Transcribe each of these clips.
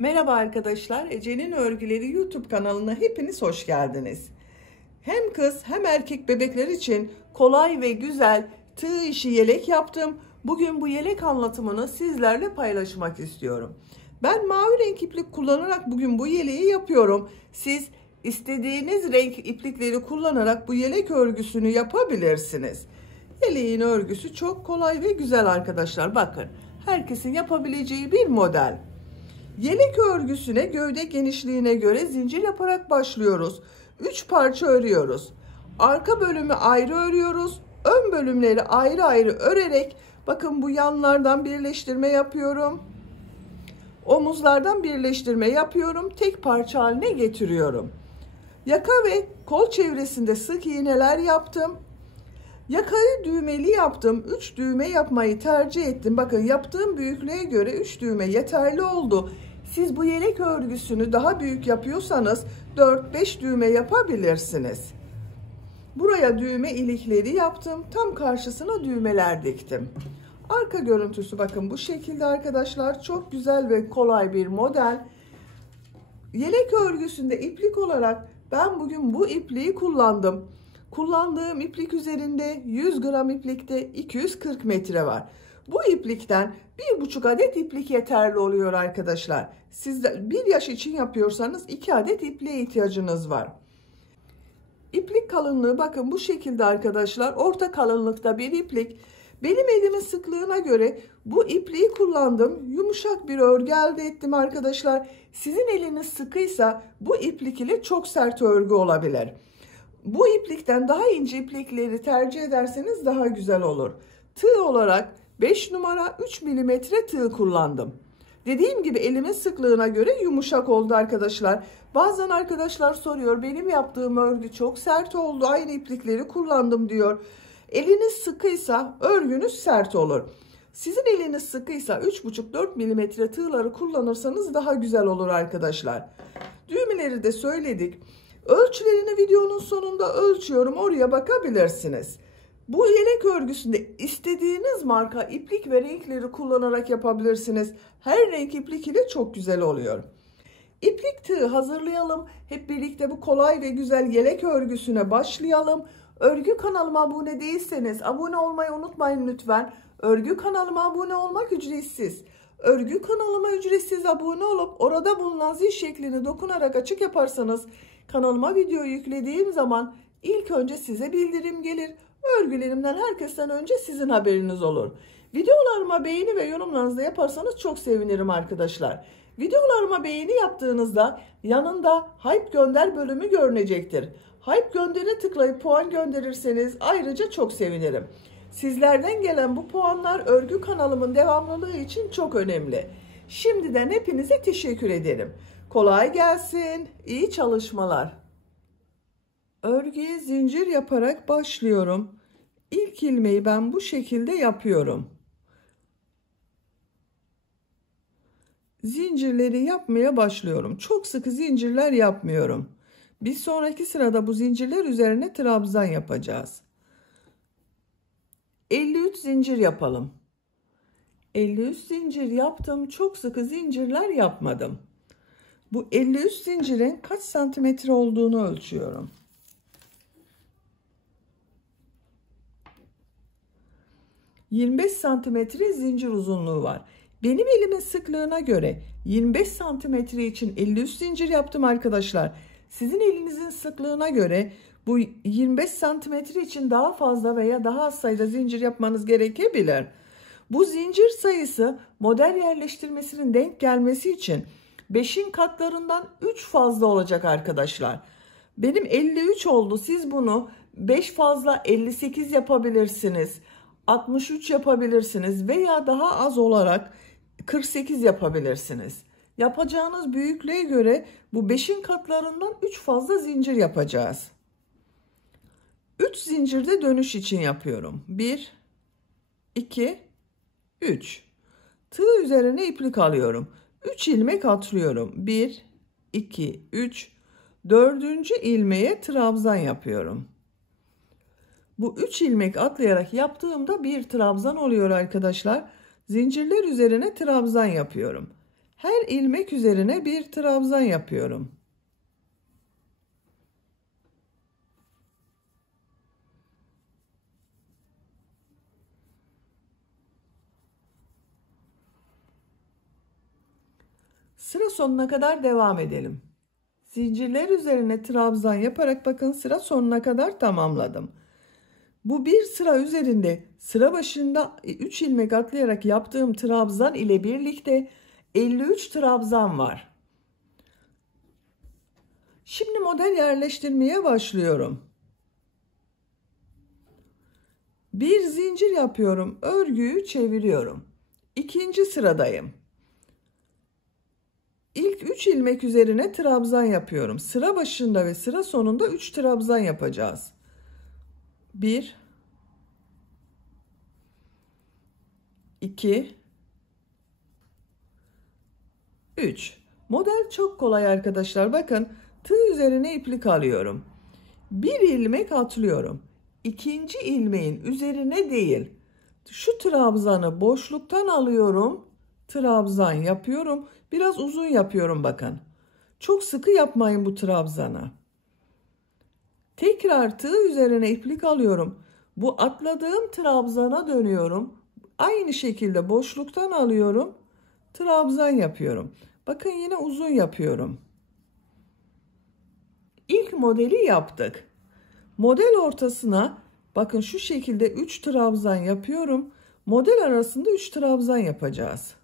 Merhaba arkadaşlar, Ece'nin Örgüleri YouTube kanalına hepiniz hoş geldiniz. Hem kız hem erkek bebekler için kolay ve güzel tığ işi yelek yaptım. Bugün bu yelek anlatımını sizlerle paylaşmak istiyorum. Ben mavi renk iplik kullanarak bugün bu yeleği yapıyorum. Siz istediğiniz renk iplikleri kullanarak bu yelek örgüsünü yapabilirsiniz. Yeleğin örgüsü çok kolay ve güzel arkadaşlar. Bakın, herkesin yapabileceği bir model. Yelek örgüsüne gövde genişliğine göre zincir yaparak başlıyoruz. 3 parça örüyoruz. Arka bölümü ayrı örüyoruz. Ön bölümleri ayrı ayrı örerek bakın bu yanlardan birleştirme yapıyorum. Omuzlardan birleştirme yapıyorum. Tek parça haline getiriyorum. Yaka ve kol çevresinde sık iğneler yaptım. Yakayı düğmeli yaptım. 3 düğme yapmayı tercih ettim. Bakın yaptığım büyüklüğe göre 3 düğme yeterli oldu. Siz bu yelek örgüsünü daha büyük yapıyorsanız 4-5 düğme yapabilirsiniz. Buraya düğme ilikleri yaptım. Tam karşısına düğmeler diktim. Arka görüntüsü bakın bu şekilde arkadaşlar. Çok güzel ve kolay bir model. Yelek örgüsünde iplik olarak ben bugün bu ipliği kullandım. Kullandığım iplik üzerinde 100 gram iplikte 240 metre var. Bu iplikten 1,5 adet iplik yeterli oluyor arkadaşlar. Siz de 1 yaş için yapıyorsanız 2 adet ipliğe ihtiyacınız var. İplik kalınlığı bakın bu şekilde arkadaşlar. Orta kalınlıkta bir iplik. Benim elimin sıklığına göre bu ipliği kullandım. Yumuşak bir örgü elde ettim arkadaşlar. Sizin eliniz sıkıysa bu iplik ile çok sert örgü olabilir. Bu iplikten daha ince iplikleri tercih ederseniz daha güzel olur. Tığ olarak 5 numara 3 milimetre tığ kullandım. Dediğim gibi elimin sıklığına göre yumuşak oldu arkadaşlar. Bazen arkadaşlar soruyor, benim yaptığım örgü çok sert oldu, aynı iplikleri kullandım diyor. Eliniz sıkıysa örgünüz sert olur. Sizin eliniz sıkıysa 3,5-4 milimetre tığları kullanırsanız daha güzel olur arkadaşlar. Düğmeleri de söyledik. Ölçülerini videonun sonunda ölçüyorum, oraya bakabilirsiniz. Bu yelek örgüsünde istediğiniz marka iplik ve renkleri kullanarak yapabilirsiniz. Her renk iplik ile çok güzel oluyor. İplik tığı hazırlayalım. Hep birlikte bu kolay ve güzel yelek örgüsüne başlayalım. Örgü kanalıma abone değilseniz abone olmayı unutmayın lütfen. Örgü kanalıma abone olmak ücretsiz. Örgü kanalıma ücretsiz abone olup orada bulunan zil şeklini dokunarak açık yaparsanız kanalıma video yüklediğim zaman ilk önce size bildirim gelir. Örgülerimden herkesten önce sizin haberiniz olur. Videolarıma beğeni ve yorumlarınızı da yaparsanız çok sevinirim arkadaşlar. Videolarıma beğeni yaptığınızda yanında Hype Gönder bölümü görünecektir. Hype Gönder'e tıklayıp puan gönderirseniz ayrıca çok sevinirim. Sizlerden gelen bu puanlar örgü kanalımın devamlılığı için çok önemli. Şimdiden hepinize teşekkür ederim. Kolay gelsin, iyi çalışmalar. Örgüye zincir yaparak başlıyorum. İlk ilmeği ben bu şekilde yapıyorum. Zincirleri yapmaya başlıyorum. Çok sıkı zincirler yapmıyorum. Bir sonraki sırada bu zincirler üzerine trabzan yapacağız. 53 zincir yapalım. 53 zincir yaptım. Çok sıkı zincirler yapmadım. Bu 53 zincirin kaç santimetre olduğunu ölçüyorum. 25 santimetre zincir uzunluğu var. Benim elimin sıklığına göre 25 santimetre için 53 zincir yaptım arkadaşlar. Sizin elinizin sıklığına göre bu 25 santimetre için daha fazla veya daha az sayıda zincir yapmanız gerekebilir. Bu zincir sayısı model yerleştirmesinin denk gelmesi için 5'in katlarından 3 fazla olacak arkadaşlar. Benim 53 oldu. Siz bunu 5 fazla 58 yapabilirsiniz. 63 yapabilirsiniz veya daha az olarak 48 yapabilirsiniz. Yapacağınız büyüklüğe göre bu 5'in katlarından 3 fazla zincir yapacağız. 3 zincirde dönüş için yapıyorum. 1, 2, 3. Tığ üzerine iplik alıyorum. 3 ilmek atlıyorum. 1, 2, 3. 4. ilmeğe trabzan yapıyorum. Bu 3 ilmek atlayarak yaptığımda bir trabzan oluyor arkadaşlar. Zincirler üzerine trabzan yapıyorum. Her ilmek üzerine bir trabzan yapıyorum. Sıra sonuna kadar devam edelim. Zincirler üzerine trabzan yaparak bakın sıra sonuna kadar tamamladım. Bu bir sıra üzerinde sıra başında 3 ilmek atlayarak yaptığım trabzan ile birlikte 53 trabzan var. Şimdi model yerleştirmeye başlıyorum. Bir zincir yapıyorum, örgüyü çeviriyorum. İkinci sıradayım. İlk 3 ilmek üzerine trabzan yapıyorum. Sıra başında ve sıra sonunda 3 trabzan yapacağız. 1 2 3. Model çok kolay arkadaşlar. Bakın tığ üzerine iplik alıyorum. Bir ilmek atlıyorum. İkinci ilmeğin üzerine değil, şu trabzanı boşluktan alıyorum. Trabzan yapıyorum. Biraz uzun yapıyorum bakın. Çok sıkı yapmayın bu trabzanı. Tekrar tığ üzerine iplik alıyorum. Bu atladığım trabzana dönüyorum. Aynı şekilde boşluktan alıyorum. Trabzan yapıyorum. Bakın yine uzun yapıyorum. İlk modeli yaptık. Model ortasına bakın şu şekilde 3 trabzan yapıyorum. Model arasında 3 trabzan yapacağız.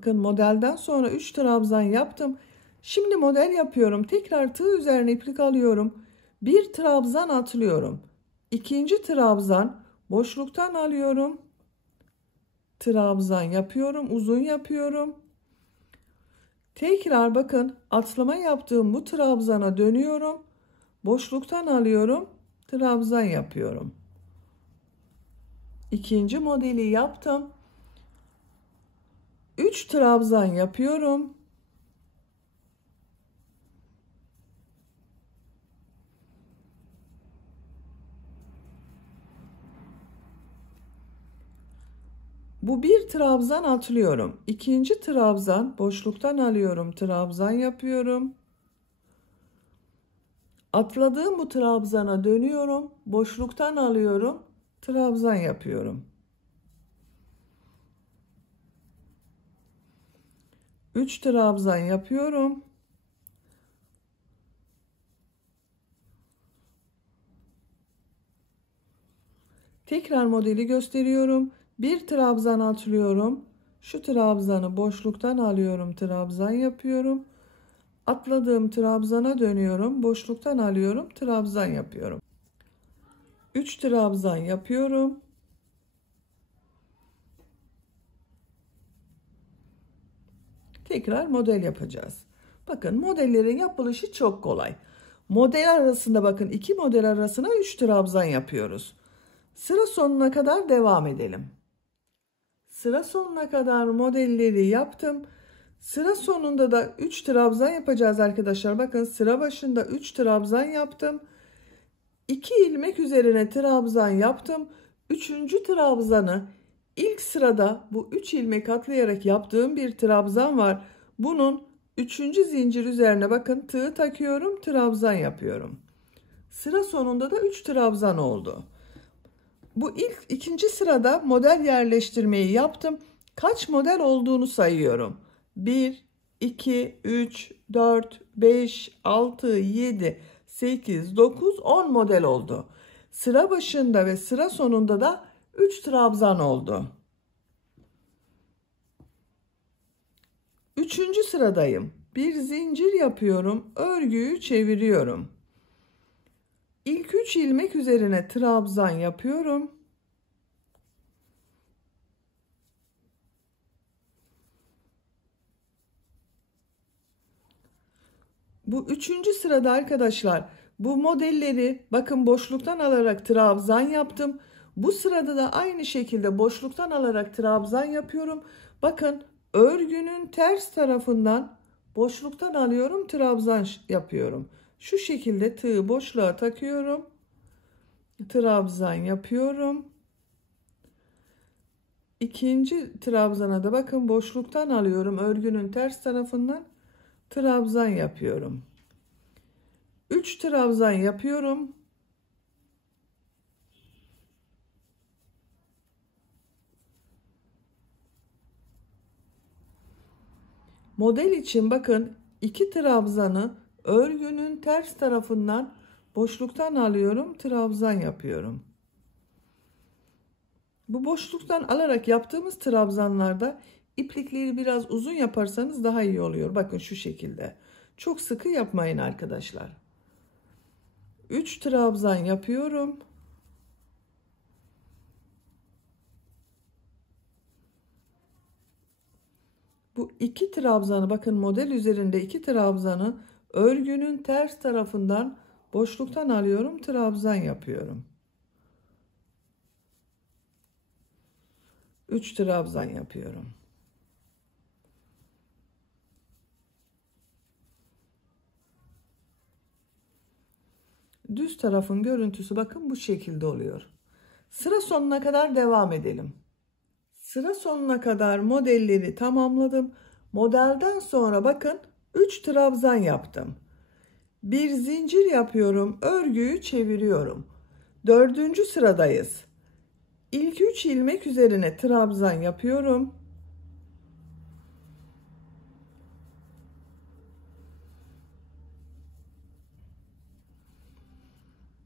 Bakın modelden sonra 3 trabzan yaptım. Şimdi model yapıyorum. Tekrar tığ üzerine iplik alıyorum. Bir trabzan atlıyorum. İkinci trabzan boşluktan alıyorum. Trabzan yapıyorum. Uzun yapıyorum. Tekrar bakın atlama yaptığım bu trabzana dönüyorum. Boşluktan alıyorum. Trabzan yapıyorum. İkinci modeli yaptım. 3 trabzan yapıyorum. Bu bir trabzan atlıyorum. İkinci trabzan boşluktan alıyorum. Trabzan yapıyorum. Atladığım bu trabzana dönüyorum. Boşluktan alıyorum. Trabzan yapıyorum. 3 trabzan yapıyorum. Tekrar modeli gösteriyorum. Bir trabzan atlıyorum. Şu trabzanı boşluktan alıyorum. Trabzan yapıyorum. Atladığım trabzana dönüyorum. Boşluktan alıyorum. Trabzan yapıyorum. 3 trabzan yapıyorum. Tekrar model yapacağız. Bakın modellerin yapılışı çok kolay. Model arasında bakın 2 model arasına 3 trabzan yapıyoruz. Sıra sonuna kadar devam edelim. Sıra sonuna kadar modelleri yaptım. Sıra sonunda da 3 trabzan yapacağız arkadaşlar. Bakın sıra başında 3 trabzan yaptım. 2 ilmek üzerine trabzan yaptım. 3. trabzanı ilk sırada bu 3 ilmek atlayarak yaptığım bir trabzan var. Bunun 3. zincir üzerine bakın tığ takıyorum, trabzan yapıyorum. Sıra sonunda da 3 trabzan oldu. Bu ikinci sırada model yerleştirmeyi yaptım. Kaç model olduğunu sayıyorum. 1, 2, 3, 4, 5, 6, 7, 8, 9, 10 model oldu. Sıra başında ve sıra sonunda da 3 trabzan oldu. Üçüncü sıradayım. Bir zincir yapıyorum. Örgüyü çeviriyorum. İlk 3 ilmek üzerine trabzan yapıyorum. Bu üçüncü sırada arkadaşlar bu modelleri bakın boşluktan alarak trabzan yaptım. Bu sırada da aynı şekilde boşluktan alarak trabzan yapıyorum. Bakın örgünün ters tarafından boşluktan alıyorum, trabzan yapıyorum. Şu şekilde tığı boşluğa takıyorum. Trabzan yapıyorum. İkinci trabzana da bakın boşluktan alıyorum. Örgünün ters tarafından trabzan yapıyorum. 3 trabzan yapıyorum. Model için bakın 2 trabzanı örgünün ters tarafından boşluktan alıyorum, trabzan yapıyorum. Bu boşluktan alarak yaptığımız trabzanlarda iplikleri biraz uzun yaparsanız daha iyi oluyor. Bakın şu şekilde. Çok sıkı yapmayın arkadaşlar. 3 trabzan yapıyorum. Bu 2 trabzanı bakın model üzerinde 2 trabzanı örgünün ters tarafından boşluktan alıyorum, trabzan yapıyorum. 3 trabzan yapıyorum. Düz tarafın görüntüsü bakın bu şekilde oluyor. Sıra sonuna kadar devam edelim. Sıra sonuna kadar modelleri tamamladım. Modelden sonra bakın 3 trabzan yaptım. Bir zincir yapıyorum. Örgüyü çeviriyorum. 4. sıradayız. İlk 3 ilmek üzerine trabzan yapıyorum.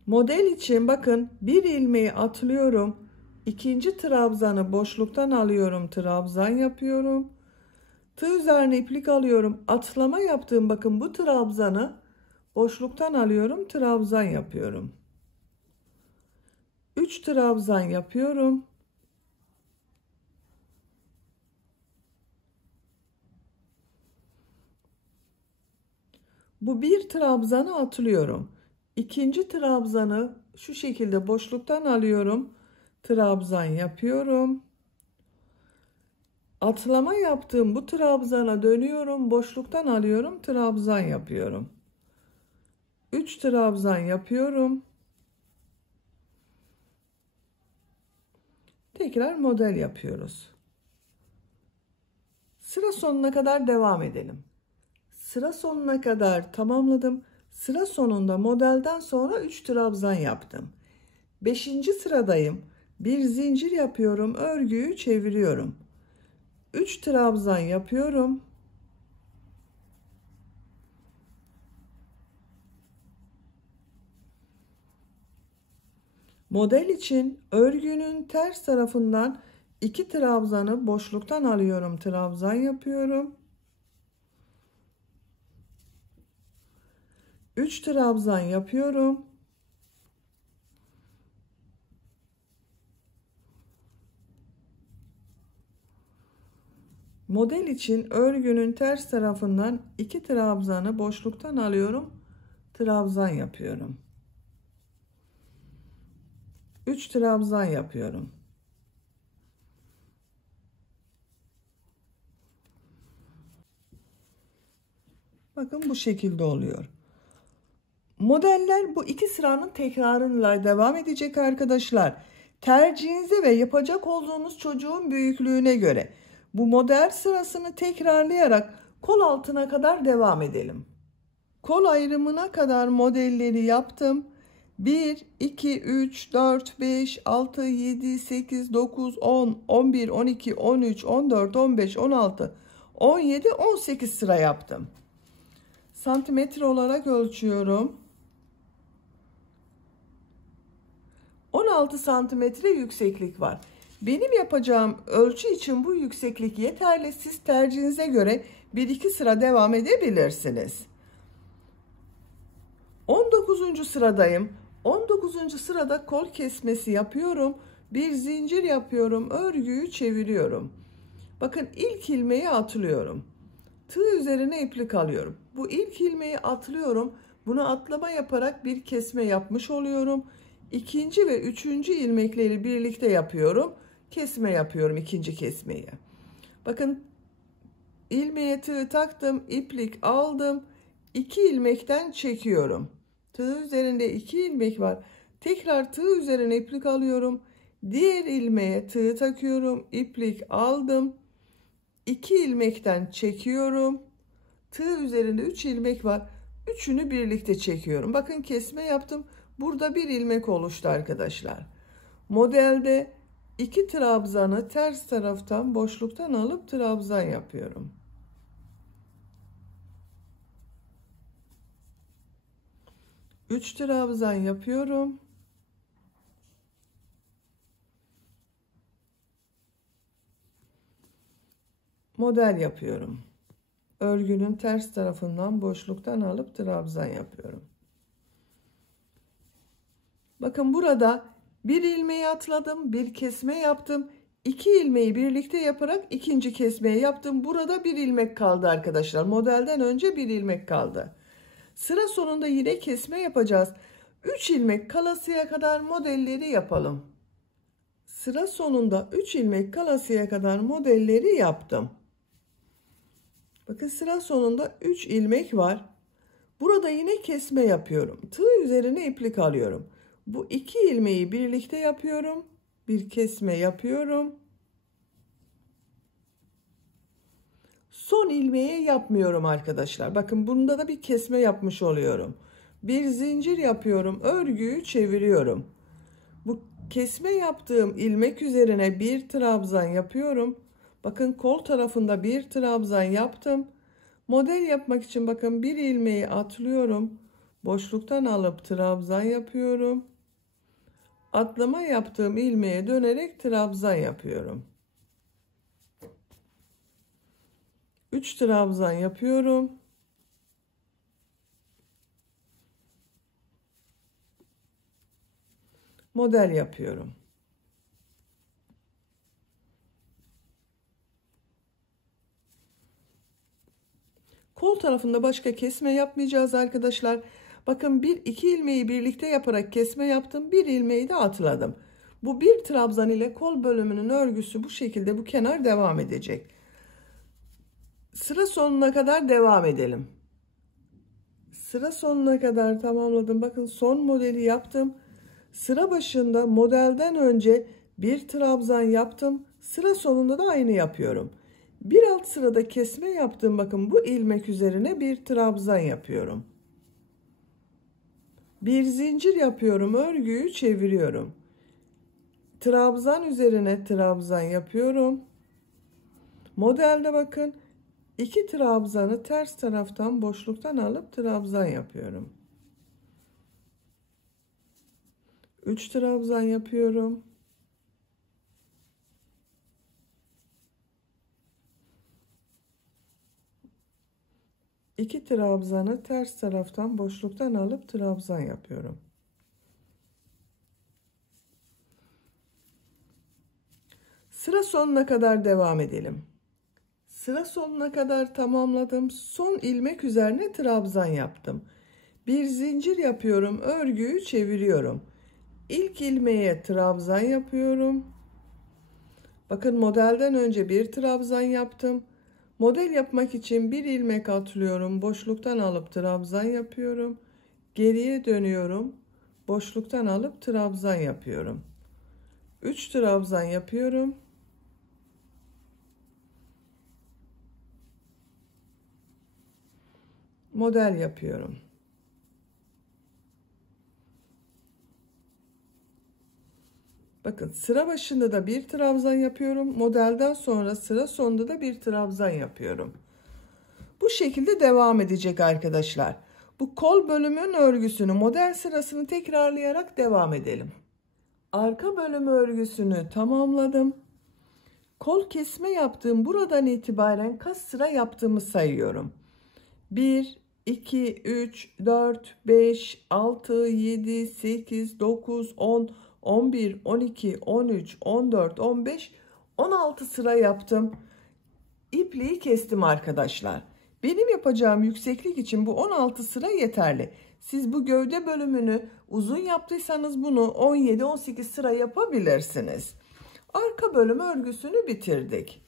Model için bakın bir ilmeği atlıyorum. İkinci trabzanı boşluktan alıyorum, trabzan yapıyorum. Tığ üzerine iplik alıyorum. Atlama yaptığım bakın bu trabzanı boşluktan alıyorum, trabzan yapıyorum. 3 trabzan yapıyorum. Bu bir trabzanı atlıyorum. İkinci trabzanı şu şekilde boşluktan alıyorum. Trabzan yapıyorum. Atlama yaptığım bu trabzana dönüyorum. Boşluktan alıyorum. Trabzan yapıyorum. 3 trabzan yapıyorum. Tekrar model yapıyoruz. Sıra sonuna kadar devam edelim. Sıra sonuna kadar tamamladım. Sıra sonunda modelden sonra 3 trabzan yaptım. 5. sıradayım. Bir zincir yapıyorum. Örgüyü çeviriyorum. 3 trabzan yapıyorum. Model için örgünün ters tarafından 2 trabzanı boşluktan alıyorum. Trabzan yapıyorum. 3 trabzan yapıyorum. Model için örgünün ters tarafından 2 trabzanı boşluktan alıyorum. Trabzan yapıyorum. 3 trabzan yapıyorum. Bakın bu şekilde oluyor. Modeller bu iki sıranın tekrarıyla devam edecek arkadaşlar. Tercihinize ve yapacak olduğunuz çocuğun büyüklüğüne göre bu model sırasını tekrarlayarak kol altına kadar devam edelim. Kol ayrımına kadar modelleri yaptım. 1, 2, 3, 4, 5, 6, 7, 8, 9, 10, 11, 12, 13, 14, 15, 16, 17, 18 sıra yaptım. Santimetre olarak ölçüyorum. 16 santimetre yükseklik var. Benim yapacağım ölçü için bu yükseklik yeterli. Siz tercihinize göre 1-2 sıra devam edebilirsiniz. 19. sıradayım. 19. sırada kol kesmesi yapıyorum. Bir zincir yapıyorum. Örgüyü çeviriyorum. Bakın ilk ilmeği atlıyorum. Tığ üzerine iplik alıyorum. Bu ilk ilmeği atlıyorum. Bunu atlama yaparak bir kesme yapmış oluyorum. İkinci ve üçüncü ilmekleri birlikte yapıyorum. Kesme yapıyorum ikinci kesmeyi. Bakın ilmeğe tığ taktım, iplik aldım. 2 ilmekten çekiyorum. Tığ üzerinde 2 ilmek var. Tekrar tığ üzerine iplik alıyorum. Diğer ilmeğe tığ takıyorum. İplik aldım. 2 ilmekten çekiyorum. Tığ üzerinde 3 ilmek var. Üçünü birlikte çekiyorum. Bakın kesme yaptım. Burada bir ilmek oluştu arkadaşlar. Modelde 2 trabzanı ters taraftan boşluktan alıp trabzan yapıyorum. Üç trabzan yapıyorum. Model yapıyorum. Örgünün ters tarafından boşluktan alıp trabzan yapıyorum. Bakın burada bir ilmeği atladım, bir kesme yaptım. 2 ilmeği birlikte yaparak ikinci kesmeyi yaptım. Burada bir ilmek kaldı arkadaşlar. Modelden önce bir ilmek kaldı. Sıra sonunda yine kesme yapacağız. 3 ilmek kalasıya kadar modelleri yapalım. Sıra sonunda 3 ilmek kalasıya kadar modelleri yaptım. Bakın sıra sonunda 3 ilmek var. Burada yine kesme yapıyorum. Tığ üzerine iplik alıyorum. Bu 2 ilmeği birlikte yapıyorum. Bir kesme yapıyorum. Son ilmeği yapmıyorum arkadaşlar. Bakın bunda da bir kesme yapmış oluyorum. Bir zincir yapıyorum. Örgüyü çeviriyorum. Bu kesme yaptığım ilmek üzerine bir trabzan yapıyorum. Bakın kol tarafında bir trabzan yaptım. Model yapmak için bakın bir ilmeği atlıyorum. Boşluktan alıp trabzan yapıyorum. Atlama yaptığım ilmeğe dönerek trabzan yapıyorum. 3 trabzan yapıyorum. Model yapıyorum. Kol tarafında başka kesme yapmayacağız arkadaşlar. Bakın iki ilmeği birlikte yaparak kesme yaptım. Bir ilmeği de atladım. Bu bir trabzan ile kol bölümünün örgüsü bu şekilde bu kenar devam edecek. Sıra sonuna kadar devam edelim. Sıra sonuna kadar tamamladım. Bakın son modeli yaptım. Sıra başında modelden önce bir trabzan yaptım. Sıra sonunda da aynı yapıyorum. Bir alt sırada kesme yaptım. Bakın bu ilmek üzerine bir trabzan yapıyorum. Bir zincir yapıyorum. Örgüyü çeviriyorum. Trabzan üzerine trabzan yapıyorum. Modelde bakın 2 trabzanı ters taraftan boşluktan alıp trabzan yapıyorum. 3 trabzan yapıyorum. İki trabzanı ters taraftan boşluktan alıp trabzan yapıyorum. Sıra sonuna kadar devam edelim. Sıra sonuna kadar tamamladım. Son ilmek üzerine trabzan yaptım. Bir zincir yapıyorum. Örgüyü çeviriyorum. İlk ilmeğe trabzan yapıyorum. Bakın modelden önce bir trabzan yaptım. Model yapmak için bir ilmek atlıyorum. Boşluktan alıp trabzan yapıyorum. Geriye dönüyorum. Boşluktan alıp trabzan yapıyorum. 3 trabzan yapıyorum. Model yapıyorum. Bakın sıra başında da bir trabzan yapıyorum. Modelden sonra sıra sonunda da bir trabzan yapıyorum. Bu şekilde devam edecek arkadaşlar. Bu kol bölümün örgüsünü model sırasını tekrarlayarak devam edelim. Arka bölüm örgüsünü tamamladım. Kol kesme yaptığım buradan itibaren kaç sıra yaptığımı sayıyorum. 1, 2, 3, 4, 5, 6, 7, 8, 9, 10, 11, 12, 13, 14, 15, 16 sıra yaptım. İpliği kestim arkadaşlar. Benim yapacağım yükseklik için bu 16 sıra yeterli. Siz bu gövde bölümünü uzun yaptıysanız bunu 17-18 sıra yapabilirsiniz. Arka bölüm örgüsünü bitirdik.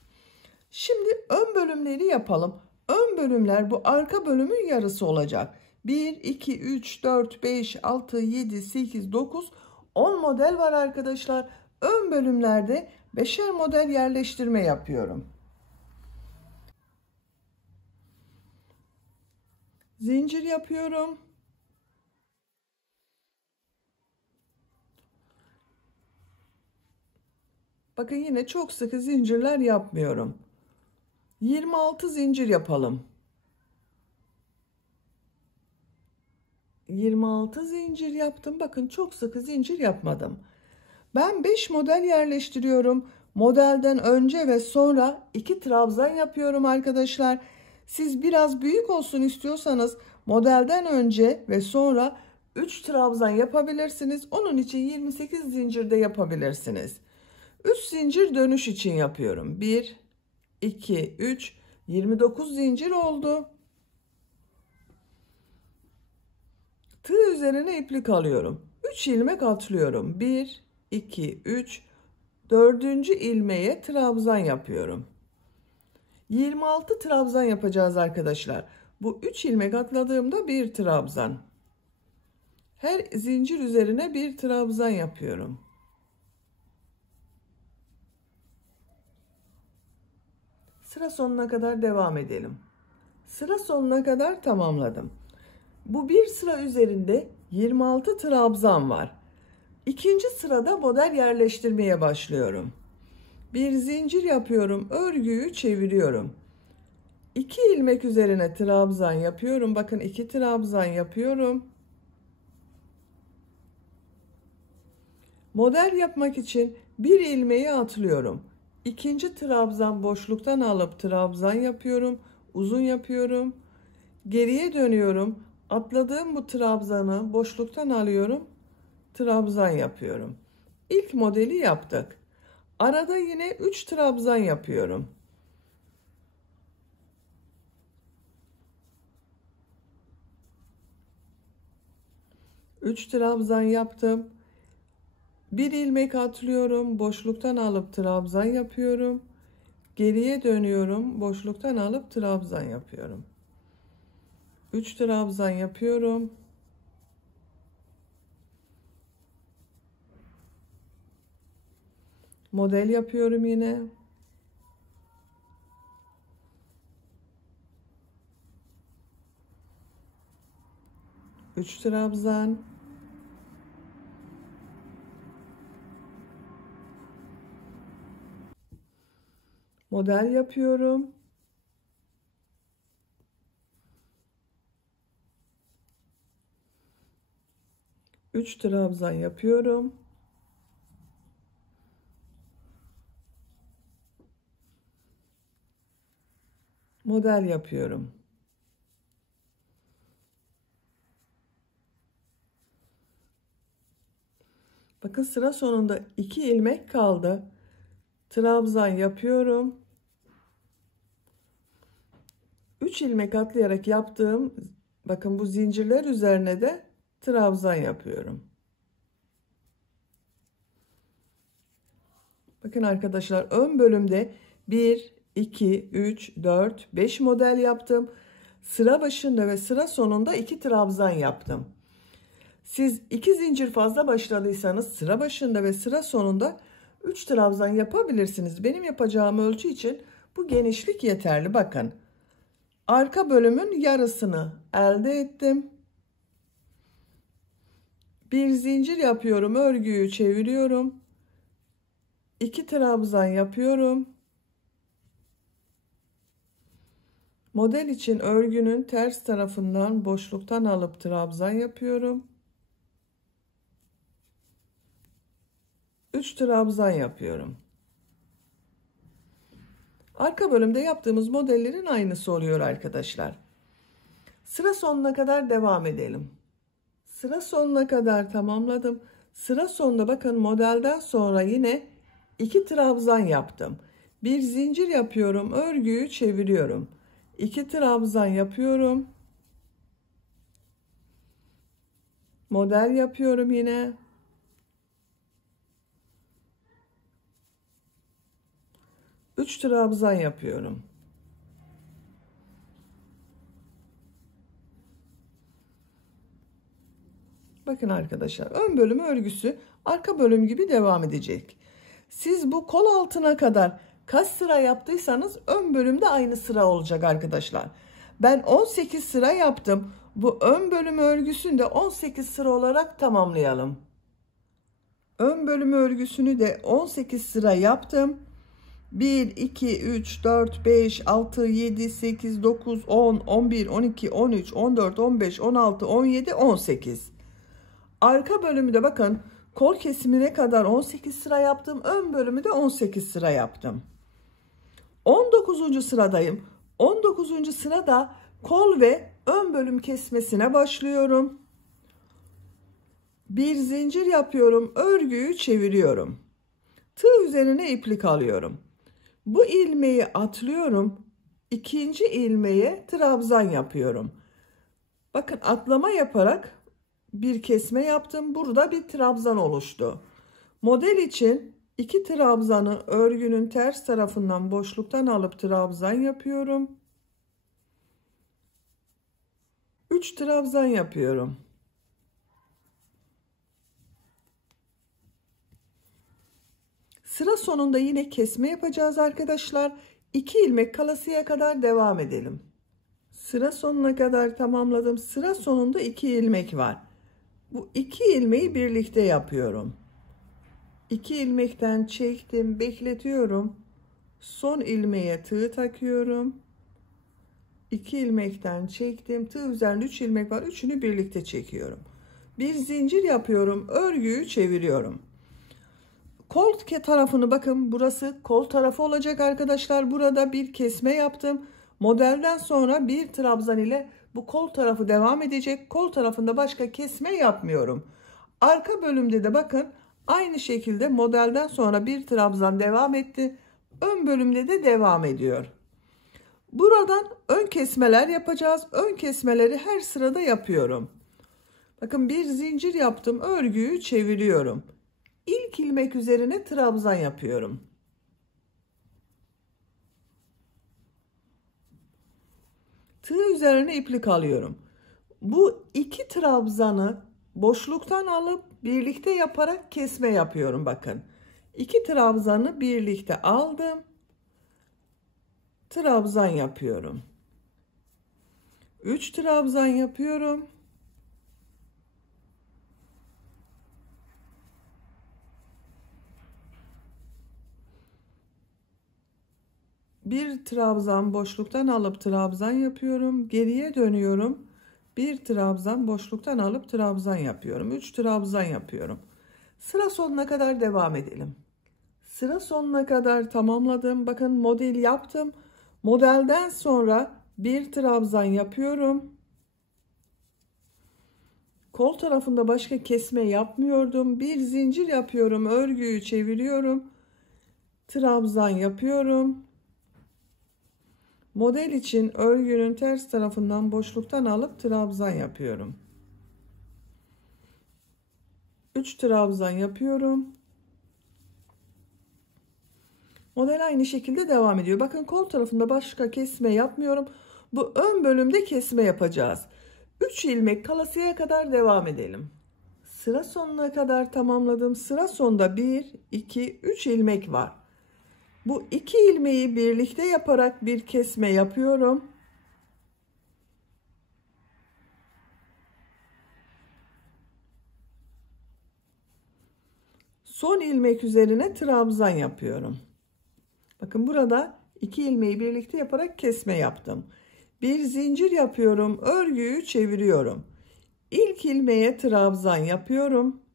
Şimdi ön bölümleri yapalım. Ön bölümler bu arka bölümün yarısı olacak. 1, 2, 3, 4, 5, 6, 7, 8, 9, 10 model var arkadaşlar. Ön bölümlerde 5'er model yerleştirme yapıyorum. Zincir yapıyorum. Bakın yine çok sıkı zincirler yapmıyorum. 26 zincir yapalım. 26 zincir yaptım. Bakın çok sıkı zincir yapmadım. Ben 5 model yerleştiriyorum. Modelden önce ve sonra 2 trabzan yapıyorum arkadaşlar. Siz biraz büyük olsun istiyorsanız modelden önce ve sonra 3 trabzan yapabilirsiniz. Onun için 28 zincir de yapabilirsiniz. 3 zincir dönüş için yapıyorum. 1, 2, 3, 29 zincir oldu. Tığ üzerine iplik alıyorum. 3 ilmek atlıyorum. 1, 2, 3, 4. ilmeğe trabzan yapıyorum. 26 trabzan yapacağız arkadaşlar. Bu 3 ilmek atladığımda bir trabzan. Her zincir üzerine bir trabzan yapıyorum. Sıra sonuna kadar devam edelim. Sıra sonuna kadar tamamladım. Bu bir sıra üzerinde 26 trabzan var. İkinci sırada model yerleştirmeye başlıyorum. Bir zincir yapıyorum, örgüyü çeviriyorum. 2 ilmek üzerine trabzan yapıyorum. Bakın 2 trabzan yapıyorum. Model yapmak için bir ilmeği atlıyorum. İkinci trabzan boşluktan alıp trabzan yapıyorum. Uzun yapıyorum. Geriye dönüyorum. Atladığım bu trabzanı boşluktan alıyorum. Trabzan yapıyorum. İlk modeli yaptık. Arada yine 3 trabzan yapıyorum. Üç trabzan yaptım. Bir ilmek atlıyorum. Boşluktan alıp trabzan yapıyorum. Geriye dönüyorum. Boşluktan alıp trabzan yapıyorum. 3 trabzan yapıyorum. Model yapıyorum yine. Üç trabzan. Model yapıyorum. Üç trabzan yapıyorum. Model yapıyorum. Bakın sıra sonunda 2 ilmek kaldı. Trabzan yapıyorum. 3 ilmek atlayarak yaptığım, bakın bu zincirler üzerine de trabzan yapıyorum. Bakın arkadaşlar, ön bölümde 1, 2, 3, 4, 5 model yaptım. Sıra başında ve sıra sonunda 2 trabzan yaptım. Siz 2 zincir fazla başladıysanız sıra başında ve sıra sonunda 3 trabzan yapabilirsiniz. Benim yapacağım ölçü için bu genişlik yeterli. Bakın. Arka bölümün yarısını elde ettim. Bir zincir yapıyorum, örgüyü çeviriyorum. 2 trabzan yapıyorum. Model için örgünün ters tarafından boşluktan alıp trabzan yapıyorum. 3 trabzan yapıyorum. Arka bölümde yaptığımız modellerin aynısı oluyor arkadaşlar. Sıra sonuna kadar devam edelim. Sıra sonuna kadar tamamladım. Sıra sonunda bakın modelden sonra yine 2 trabzan yaptım. Bir zincir yapıyorum, örgüyü çeviriyorum. 2 trabzan yapıyorum. Model yapıyorum yine. 3 trabzan yapıyorum. Bakın arkadaşlar, ön bölüm örgüsü arka bölüm gibi devam edecek. Siz bu kol altına kadar kaç sıra yaptıysanız ön bölümde aynı sıra olacak arkadaşlar. Ben 18 sıra yaptım. Bu ön bölüm örgüsünü de 18 sıra olarak tamamlayalım. Ön bölüm örgüsünü de 18 sıra yaptım. 1, 2, 3, 4, 5, 6, 7, 8, 9, 10, 11, 12, 13, 14, 15, 16, 17, 18. Arka bölümü de bakın kol kesimine kadar 18 sıra yaptım. Ön bölümü de 18 sıra yaptım. 19. sıradayım. 19. sırada kol ve ön bölüm kesmesine başlıyorum. Bir zincir yapıyorum. Örgüyü çeviriyorum. Tığ üzerine iplik alıyorum. Bu ilmeği atlıyorum. İkinci ilmeğe trabzan yapıyorum. Bakın atlama yaparak bir kesme yaptım. Burada bir trabzan oluştu. Model için 2 trabzanı örgünün ters tarafından boşluktan alıp trabzan yapıyorum. 3 trabzan yapıyorum. Sıra sonunda yine kesme yapacağız arkadaşlar. 2 ilmek kalasıya kadar devam edelim. Sıra sonuna kadar tamamladım. Sıra sonunda 2 ilmek var. Bu 2 ilmeği birlikte yapıyorum. 2 ilmekten çektim, bekletiyorum. Son ilmeğe tığ takıyorum. 2 ilmekten çektim. Tığ üzerinde 3 ilmek var. Üçünü birlikte çekiyorum. Bir zincir yapıyorum. Örgüyü çeviriyorum. Kol tarafını bakın, burası kol tarafı olacak arkadaşlar. Burada bir kesme yaptım. Modelden sonra bir trabzan ile bu kol tarafı devam edecek. Kol tarafında başka kesme yapmıyorum. Arka bölümde de bakın aynı şekilde modelden sonra bir trabzan devam etti. Ön bölümde de devam ediyor. Buradan ön kesmeler yapacağız. Ön kesmeleri her sırada yapıyorum. Bakın bir zincir yaptım. Örgüyü çeviriyorum. İlk ilmek üzerine trabzan yapıyorum. Tığ üzerine iplik alıyorum. Bu 2 trabzanı boşluktan alıp birlikte yaparak kesme yapıyorum bakın. 2 trabzanı birlikte aldım. Trabzan yapıyorum. 3 trabzan yapıyorum. Bir trabzan boşluktan alıp trabzan yapıyorum. Geriye dönüyorum. Bir trabzan boşluktan alıp trabzan yapıyorum. 3 trabzan yapıyorum. Sıra sonuna kadar devam edelim. Sıra sonuna kadar tamamladım. Bakın model yaptım. Modelden sonra bir trabzan yapıyorum. Kol tarafında başka kesme yapmıyordum. Bir zincir yapıyorum. Örgüyü çeviriyorum. Trabzan yapıyorum. Model için örgünün ters tarafından boşluktan alıp trabzan yapıyorum. 3 trabzan yapıyorum. Model aynı şekilde devam ediyor. Bakın kol tarafında başka kesme yapmıyorum. Bu ön bölümde kesme yapacağız. 3 ilmek kalasıya kadar devam edelim. Sıra sonuna kadar tamamladım. Sıra sonunda 1, 2, 3 ilmek var. Bu 2 ilmeği birlikte yaparak bir kesme yapıyorum. Son ilmek üzerine trabzan yapıyorum. Bakın burada 2 ilmeği birlikte yaparak kesme yaptım. Bir zincir yapıyorum. Örgüyü çeviriyorum. İlk ilmeğe trabzan yapıyorum.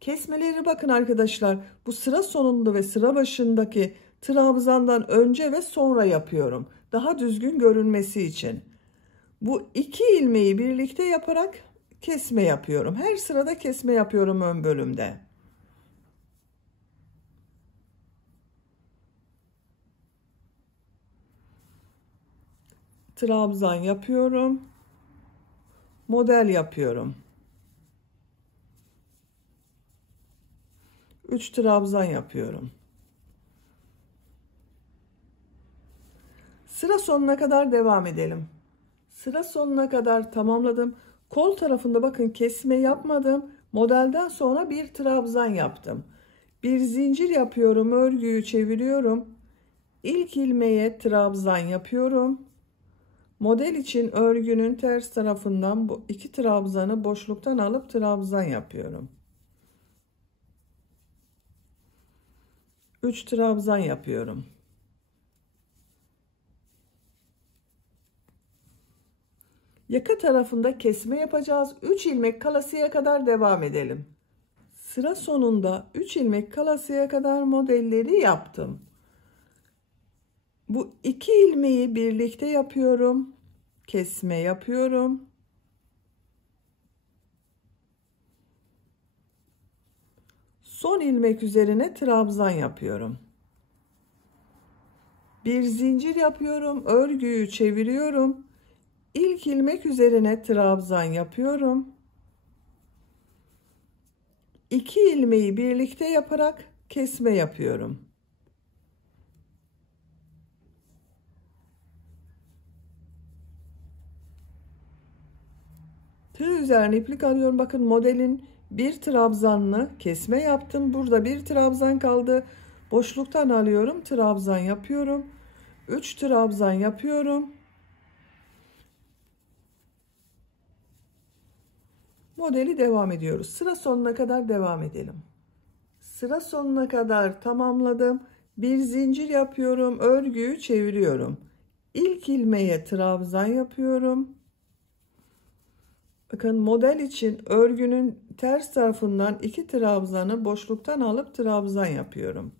Kesmeleri bakın arkadaşlar. Bu sıra sonunda ve sıra başındaki trabzandan önce ve sonra yapıyorum. Daha düzgün görünmesi için. Bu 2 ilmeği birlikte yaparak kesme yapıyorum. Her sırada kesme yapıyorum ön bölümde. Trabzan yapıyorum. Model yapıyorum. 3 trabzan yapıyorum. Sıra sonuna kadar devam edelim. Sıra sonuna kadar tamamladım. Kol tarafında bakın kesme yapmadım. Modelden sonra bir trabzan yaptım. Bir zincir yapıyorum, örgüyü çeviriyorum. İlk ilmeğe trabzan yapıyorum. Model için örgünün ters tarafından bu iki trabzanı boşluktan alıp trabzan yapıyorum. 3 trabzan yapıyorum. Yaka tarafında kesme yapacağız. 3 ilmek kalasıya kadar devam edelim. Sıra sonunda 3 ilmek kalasıya kadar modelleri yaptım. Bu 2 ilmeği birlikte yapıyorum. Kesme yapıyorum. Son ilmek üzerine trabzan yapıyorum. Bir zincir yapıyorum. Örgüyü çeviriyorum. İlk ilmek üzerine trabzan yapıyorum. 2 ilmeği birlikte yaparak kesme yapıyorum. Tığ üzerine iplik alıyorum. Bakın modelin bir trabzanlı kesme yaptım. Burada bir trabzan kaldı. Boşluktan alıyorum. Trabzan yapıyorum. 3 trabzan yapıyorum. Modeli devam ediyoruz. Sıra sonuna kadar devam edelim. Sıra sonuna kadar tamamladım. Bir zincir yapıyorum. Örgüyü çeviriyorum. İlk ilmeğe trabzan yapıyorum. Bakın model için örgünün ters tarafından 2 trabzanı boşluktan alıp trabzan yapıyorum.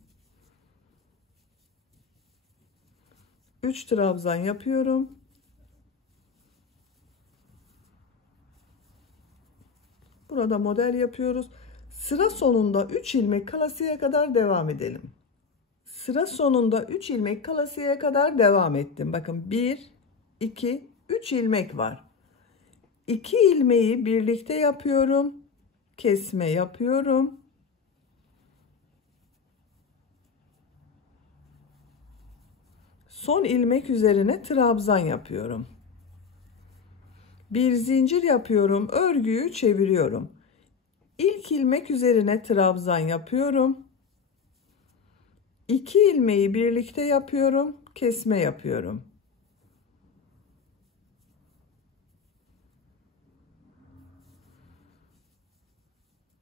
3 trabzan yapıyorum. Burada model yapıyoruz. Sıra sonunda 3 ilmek kalasıya kadar devam edelim. Sıra sonunda 3 ilmek kalasıya kadar devam ettim. Bakın 1, 2, 3 ilmek var. 2 ilmeği birlikte yapıyorum. Kesme yapıyorum. Son ilmek üzerine trabzan yapıyorum. Bir zincir yapıyorum. Örgüyü çeviriyorum. İlk ilmek üzerine trabzan yapıyorum. 2 ilmeği birlikte yapıyorum. Kesme yapıyorum.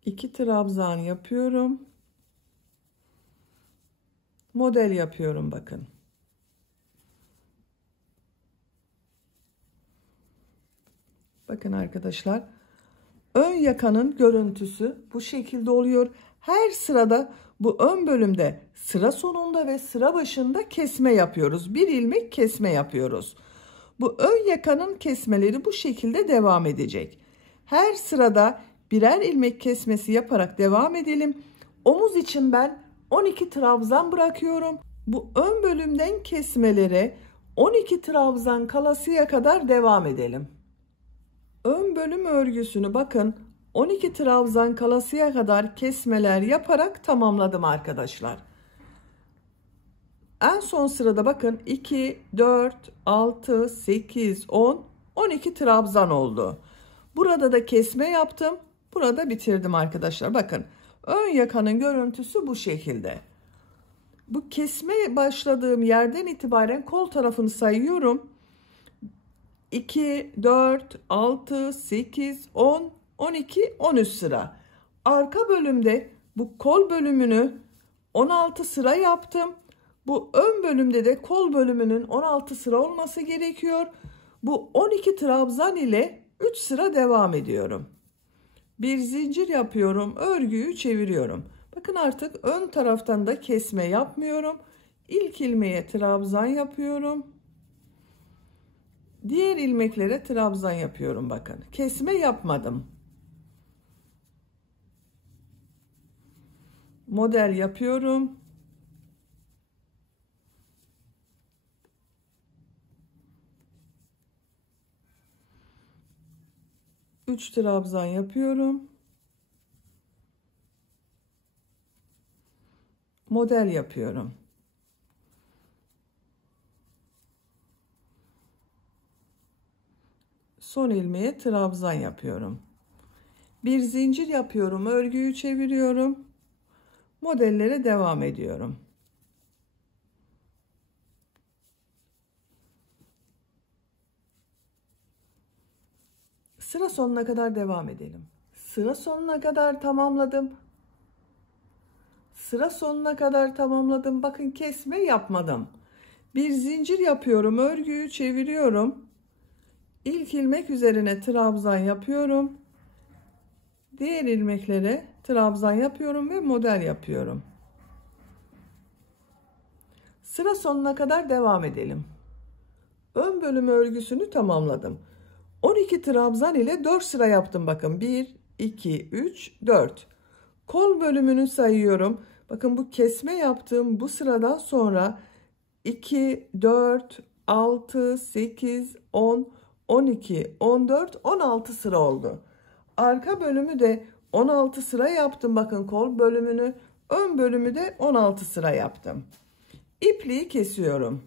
İki trabzan yapıyorum. Model yapıyorum bakın. Bakın arkadaşlar. Ön yakanın görüntüsü bu şekilde oluyor. Her sırada bu ön bölümde sıra sonunda ve sıra başında kesme yapıyoruz. Bir ilmek kesme yapıyoruz. Bu ön yakanın kesmeleri bu şekilde devam edecek. Her sırada birer ilmek kesmesi yaparak devam edelim. Omuz için ben 12 trabzan bırakıyorum. Bu ön bölümden kesmelere 12 trabzan kalasıya kadar devam edelim. Ön bölüm örgüsünü bakın 12 trabzan kalasıya kadar kesmeler yaparak tamamladım arkadaşlar. En son sırada bakın 2, 4, 6, 8, 10, 12 trabzan oldu. Burada da kesme yaptım. Burada bitirdim arkadaşlar. Bakın ön yakanın görüntüsü bu şekilde. Bu kesme başladığım yerden itibaren kol tarafını sayıyorum. 2, 4, 6, 8, 10, 12, 13 sıra. Arka bölümde bu kol bölümünü 16 sıra yaptım. Bu ön bölümde de kol bölümünün 16 sıra olması gerekiyor. Bu 12 trabzan ile 3 sıra devam ediyorum. Bir zincir yapıyorum. Örgüyü çeviriyorum. Bakın artık ön taraftan da kesme yapmıyorum. İlk ilmeğe trabzan yapıyorum. Diğer ilmeklere trabzan yapıyorum bakın. Kesme yapmadım. Model yapıyorum. Üç trabzan yapıyorum. Model yapıyorum. Son ilmeğe trabzan yapıyorum. Bir zincir yapıyorum. Örgüyü çeviriyorum. Modellere devam ediyorum. Sıra sonuna kadar devam edelim. Sıra sonuna kadar tamamladım. Sıra sonuna kadar tamamladım. Bakın kesme yapmadım. Bir zincir yapıyorum. Örgüyü çeviriyorum. İlk ilmek üzerine trabzan yapıyorum. Diğer ilmeklere trabzan yapıyorum ve model yapıyorum. Sıra sonuna kadar devam edelim. Ön bölümü örgüsünü tamamladım. 12 trabzan ile 4 sıra yaptım. Bakın 1, 2, 3, 4. Kol bölümünü sayıyorum. Bakın bu kesme yaptığım bu sıradan sonra 2, 4, 6, 8, 10, 12, 14, 16 sıra oldu. Arka bölümü de 16 sıra yaptım. Bakın kol bölümünü, ön bölümü de 16 sıra yaptım. İpliği kesiyorum.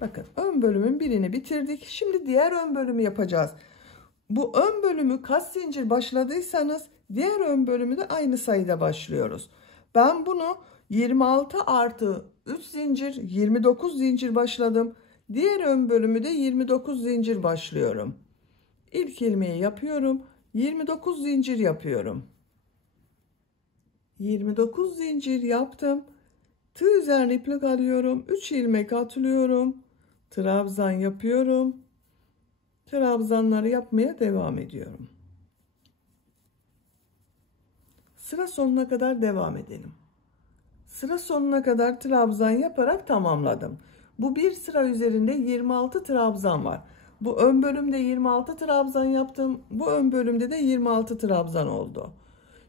Bakın ön bölümün birini bitirdik. Şimdi diğer ön bölümü yapacağız. Bu ön bölümü kaç zincir başladıysanız diğer ön bölümü de aynı sayıda başlıyoruz. Ben bunu 26 artı 3 zincir 29 zincir başladım. Diğer ön bölümü de 29 zincir başlıyorum. İlk ilmeği yapıyorum. 29 zincir yapıyorum. 29 zincir yaptım. Tığ üzerine iplik alıyorum. 3 ilmek atlıyorum. Trabzan yapıyorum. Trabzanları yapmaya devam ediyorum. Sıra sonuna kadar devam edelim. Sıra sonuna kadar trabzan yaparak tamamladım. Bu bir sıra üzerinde 26 trabzan var. Bu ön bölümde 26 trabzan yaptım. Bu ön bölümde de 26 trabzan oldu.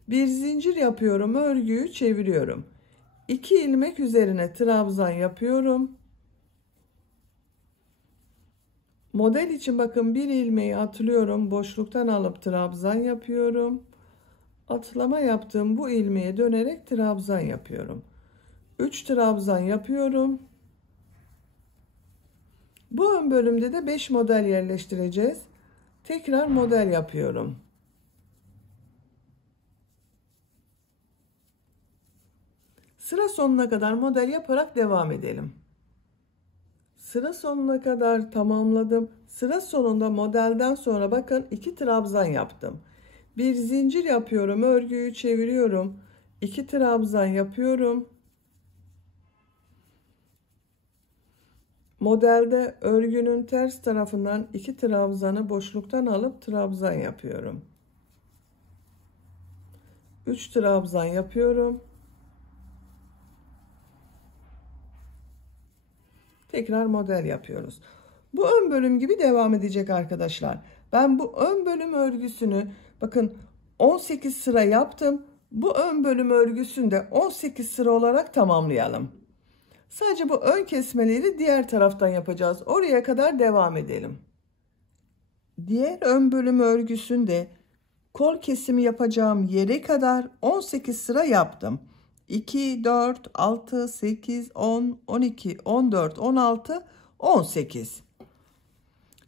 Bir zincir yapıyorum. Örgüyü çeviriyorum. 2 ilmek üzerine trabzan yapıyorum. Model için bakın bir ilmeği atlıyorum. Boşluktan alıp trabzan yapıyorum. Atlama yaptığım bu ilmeğe dönerek trabzan yapıyorum. 3 trabzan yapıyorum. Bu ön bölümde de 5 model yerleştireceğiz. Tekrar model yapıyorum. Sıra sonuna kadar model yaparak devam edelim. Sıra sonuna kadar tamamladım. Sıra sonunda modelden sonra bakın 2 trabzan yaptım. Bir zincir yapıyorum. Örgüyü çeviriyorum. 2 trabzan yapıyorum. Modelde örgünün ters tarafından 2 trabzanı boşluktan alıp trabzan yapıyorum. 3 trabzan yapıyorum. Tekrar model yapıyoruz. Bu ön bölüm gibi devam edecek arkadaşlar. Ben bu ön bölüm örgüsünü bakın 18 sıra yaptım. Bu ön bölüm örgüsünde 18 sıra olarak tamamlayalım. Sadece bu ön kesmeleri diğer taraftan yapacağız. Oraya kadar devam edelim. Diğer ön bölüm örgüsünde kol kesimi yapacağım yere kadar 18 sıra yaptım. 2, 4, 6, 8, 10, 12, 14, 16, 18.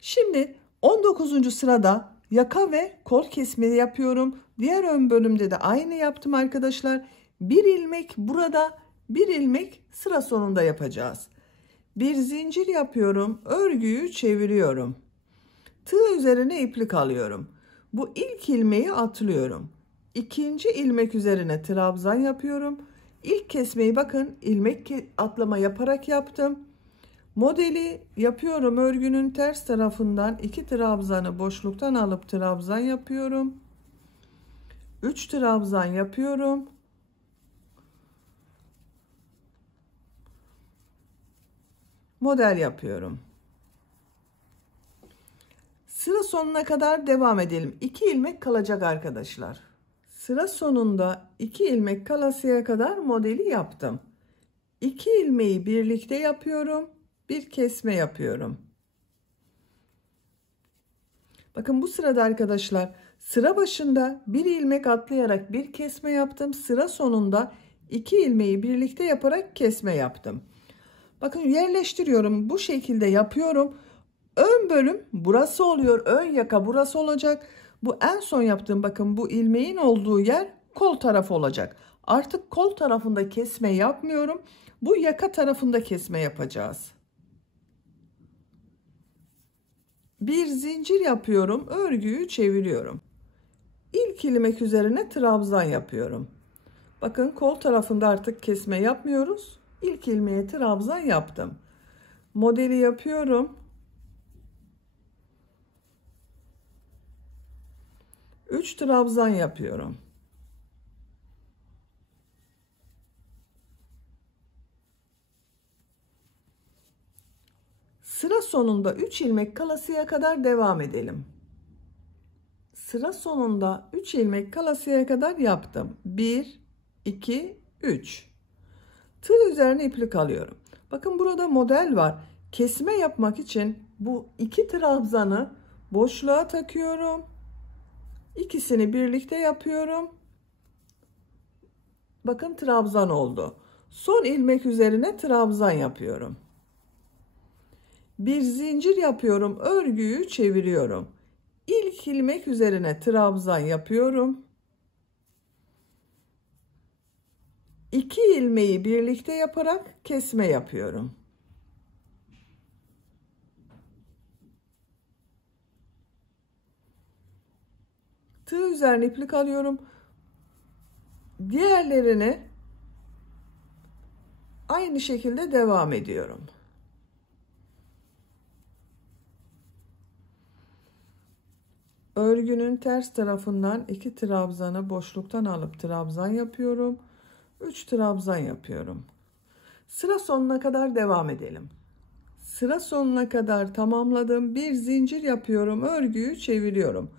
Şimdi 19. sırada yaka ve kol kesimi yapıyorum. Diğer ön bölümde de aynı yaptım arkadaşlar. Bir ilmek burada, bir ilmek sıra sonunda yapacağız. Bir zincir yapıyorum. Örgüyü çeviriyorum. Tığ üzerine iplik alıyorum. Bu ilk ilmeği atlıyorum. İkinci ilmek üzerine trabzan yapıyorum. İlk kesmeyi bakın ilmek atlama yaparak yaptım. Modeli yapıyorum. Örgünün ters tarafından 2 trabzanı boşluktan alıp trabzan yapıyorum. 3 trabzan yapıyorum. Model yapıyorum. Sıra sonuna kadar devam edelim. 2 ilmek kalacak arkadaşlar. Sıra sonunda 2 ilmek kalasıya kadar modeli yaptım. 2 ilmeği birlikte yapıyorum. Bir kesme yapıyorum. Bakın bu sırada arkadaşlar sıra başında bir ilmek atlayarak bir kesme yaptım. Sıra sonunda 2 ilmeği birlikte yaparak kesme yaptım. Bakın yerleştiriyorum. Bu şekilde yapıyorum. Ön bölüm burası oluyor. Ön yaka burası olacak. Bu en son yaptığım, bakın bu ilmeğin olduğu yer kol tarafı olacak. Artık kol tarafında kesme yapmıyorum. Bu yaka tarafında kesme yapacağız. Bir zincir yapıyorum. Örgüyü çeviriyorum. İlk ilmek üzerine trabzan yapıyorum. Bakın kol tarafında artık kesme yapmıyoruz. İlk ilmeğe trabzan yaptım. Modeli yapıyorum. 3 trabzan yapıyorum. Sıra sonunda 3 ilmek kalasıya kadar devam edelim. Sıra sonunda 3 ilmek kalasıya kadar yaptım. 1, 2, 3. Tığ üzerine iplik alıyorum. Bakın burada model var. Kesme yapmak için bu 2 trabzanı boşluğa takıyorum. İkisini birlikte yapıyorum. Bakın trabzan oldu. Son ilmek üzerine trabzan yapıyorum. Bir zincir yapıyorum. Örgüyü çeviriyorum. İlk ilmek üzerine trabzan yapıyorum. 2 ilmeği birlikte yaparak kesme yapıyorum. Tığ üzerine iplik alıyorum. Diğerlerini aynı şekilde devam ediyorum. Örgünün ters tarafından 2 trabzanı boşluktan alıp trabzan yapıyorum. 3 trabzan yapıyorum. Sıra sonuna kadar devam edelim. Sıra sonuna kadar tamamladım. Bir zincir yapıyorum. Örgüyü çeviriyorum.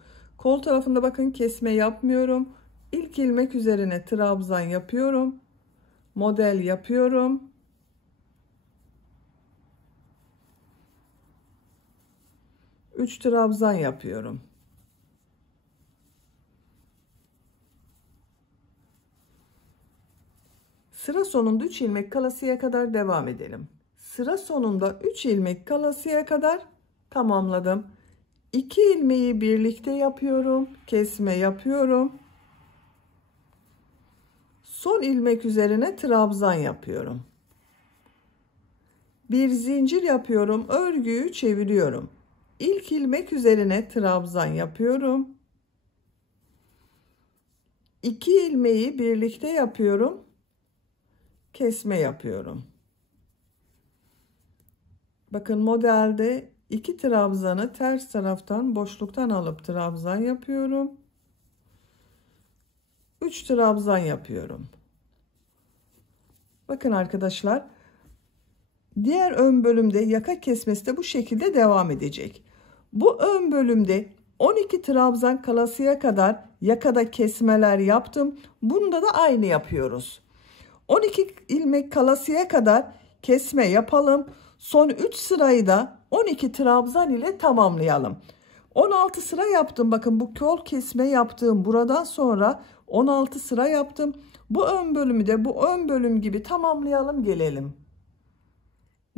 Kol tarafında bakın kesme yapmıyorum. İlk ilmek üzerine trabzan yapıyorum. Model yapıyorum. Üç trabzan yapıyorum. Sıra sonunda 3 ilmek kalasıya kadar devam edelim. Sıra sonunda 3 ilmek kalasıya kadar tamamladım. 2 ilmeği birlikte yapıyorum. Kesme yapıyorum. Son ilmek üzerine trabzan yapıyorum. Bir zincir yapıyorum. Örgüyü çeviriyorum. İlk ilmek üzerine trabzan yapıyorum. 2 ilmeği birlikte yapıyorum. Kesme yapıyorum. Bakın modelde 2 trabzanı ters taraftan boşluktan alıp trabzan yapıyorum. 3 trabzan yapıyorum. Bakın arkadaşlar, diğer ön bölümde yaka kesmesi de bu şekilde devam edecek. Bu ön bölümde 12 trabzan kalasıya kadar yakada kesmeler yaptım. Bunda da aynı yapıyoruz. 12 ilmek kalasıya kadar kesme yapalım. Son 3 sırayı da 12 trabzan ile tamamlayalım. 16 sıra yaptım. Bakın bu kol kesme yaptığım buradan sonra 16 sıra yaptım. Bu ön bölümü de bu ön bölüm gibi tamamlayalım gelelim.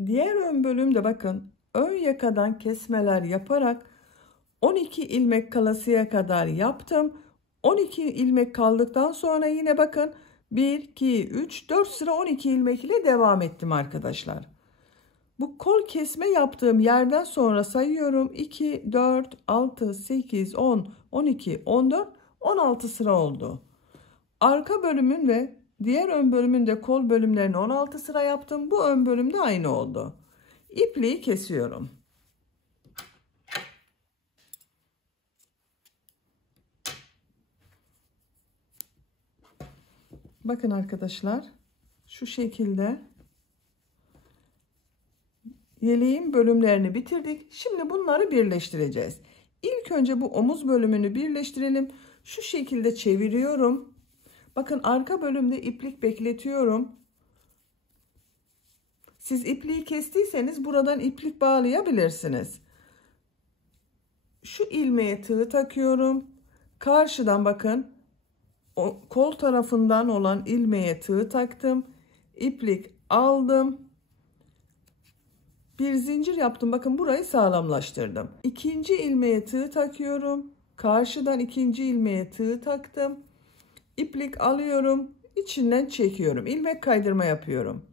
Diğer ön bölümde bakın ön yakadan kesmeler yaparak 12 ilmek kalasıya kadar yaptım. 12 ilmek kaldıktan sonra yine bakın 1, 2, 3, 4 sıra 12 ilmek ile devam ettim arkadaşlar. Bu kol kesme yaptığım yerden sonra sayıyorum. 2, 4, 6, 8, 10, 12, 14, 16 sıra oldu. Arka bölümün ve diğer ön bölümün de kol bölümlerini 16 sıra yaptım. Bu ön bölümde aynı oldu. İpliği kesiyorum. Bakın arkadaşlar, şu şekilde yeleğin bölümlerini bitirdik. Şimdi bunları birleştireceğiz. İlk önce bu omuz bölümünü birleştirelim. Şu şekilde çeviriyorum. Bakın arka bölümde iplik bekletiyorum. Siz ipliği kestiyseniz buradan iplik bağlayabilirsiniz. Şu ilmeğe tığ takıyorum. Karşıdan bakın o kol tarafından olan ilmeğe tığ taktım. İplik aldım. Bir zincir yaptım. Bakın burayı sağlamlaştırdım. İkinci ilmeğe tığ takıyorum. Karşıdan ikinci ilmeğe tığ taktım. İplik alıyorum. İçinden çekiyorum. İlmek kaydırma yapıyorum.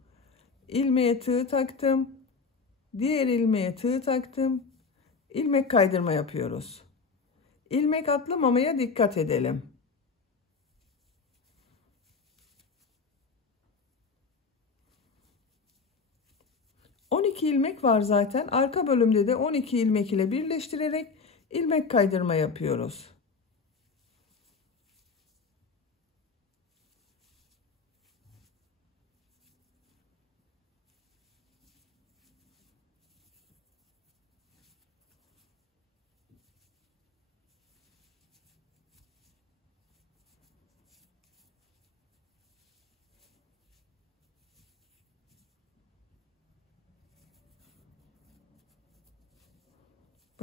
İlmeğe tığ taktım. Diğer ilmeğe tığ taktım. İlmek kaydırma yapıyoruz. İlmek atlamamaya dikkat edelim. ...12 ilmek var zaten. Arka bölümde de 12 ilmek ile birleştirerek ilmek kaydırma yapıyoruz.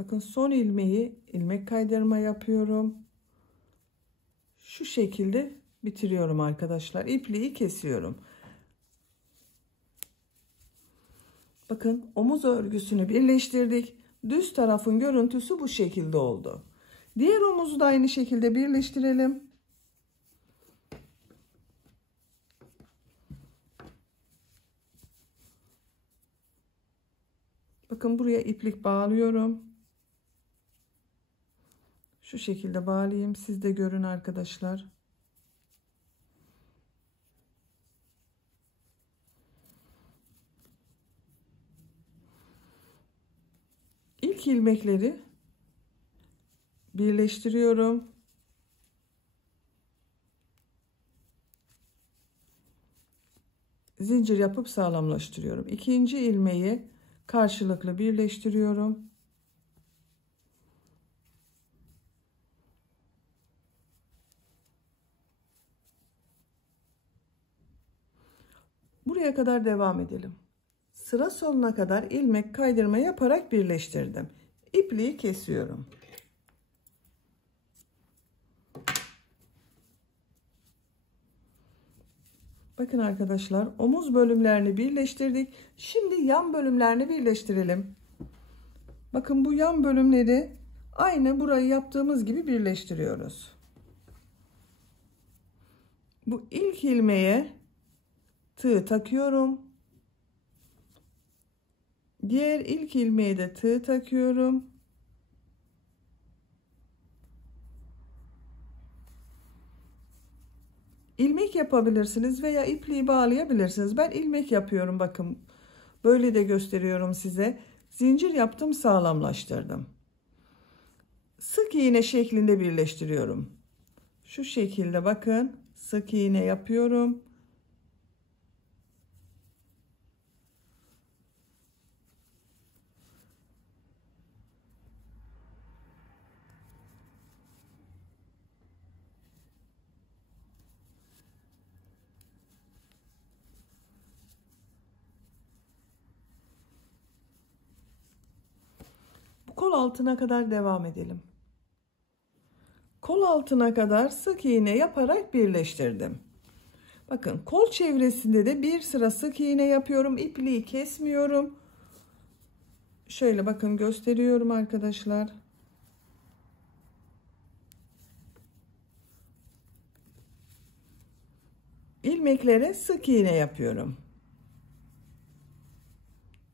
Bakın son ilmeği ilmek kaydırma yapıyorum. Şu şekilde bitiriyorum arkadaşlar. İpliği kesiyorum. Bakın omuz örgüsünü birleştirdik. Düz tarafın görüntüsü bu şekilde oldu. Diğer omuzu da aynı şekilde birleştirelim. Bakın buraya iplik bağlıyorum. Şu şekilde bağlayayım. Siz de görün arkadaşlar. İlk ilmekleri birleştiriyorum. Zincir yapıp sağlamlaştırıyorum. İkinci ilmeği karşılıklı birleştiriyorum. Buraya kadar devam edelim. Sıra sonuna kadar ilmek kaydırma yaparak birleştirdim. İpliği kesiyorum. Bakın arkadaşlar, omuz bölümlerini birleştirdik. Şimdi yan bölümlerini birleştirelim. Bakın bu yan bölümleri aynı burayı yaptığımız gibi birleştiriyoruz. Bu ilk ilmeğe tığ takıyorum. Diğer ilk ilmeğe de tığ takıyorum. İlmek yapabilirsiniz veya ipliği bağlayabilirsiniz. Ben ilmek yapıyorum, bakın. Böyle de gösteriyorum size. Zincir yaptım, sağlamlaştırdım. Sık iğne şeklinde birleştiriyorum. Şu şekilde bakın. Sık iğne yapıyorum. Kol altına kadar devam edelim. Kol altına kadar sık iğne yaparak birleştirdim. Bakın kol çevresinde de bir sıra sık iğne yapıyorum. İpliği kesmiyorum. Şöyle bakın gösteriyorum arkadaşlar. İlmeklere sık iğne yapıyorum.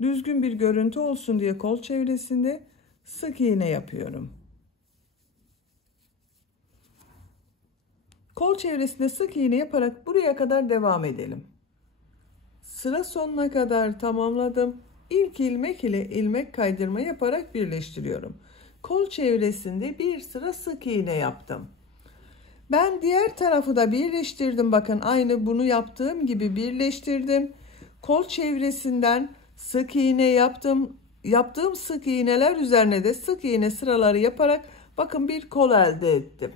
Düzgün bir görüntü olsun diye kol çevresinde sık iğne yapıyorum. Kol çevresinde sık iğne yaparak buraya kadar devam edelim. Sıra sonuna kadar tamamladım. İlk ilmek ile ilmek kaydırma yaparak birleştiriyorum. Kol çevresinde bir sıra sık iğne yaptım. Ben diğer tarafı da birleştirdim. Bakın aynı bunu yaptığım gibi birleştirdim. Kol çevresinden sık iğne yaptım. Yaptığım sık iğneler üzerine de sık iğne sıraları yaparak bakın bir kol elde ettim.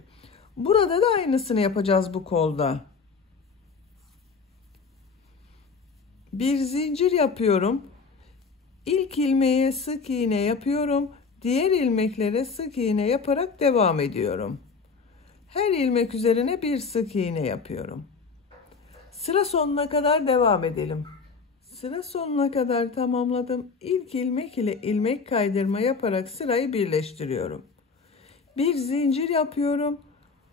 Burada da aynısını yapacağız bu kolda. Bir zincir yapıyorum. İlk ilmeğe sık iğne yapıyorum. Diğer ilmeklere sık iğne yaparak devam ediyorum. Her ilmek üzerine bir sık iğne yapıyorum. Sıra sonuna kadar devam edelim. Sıra sonuna kadar tamamladım. İlk ilmek ile ilmek kaydırma yaparak sırayı birleştiriyorum. Bir zincir yapıyorum.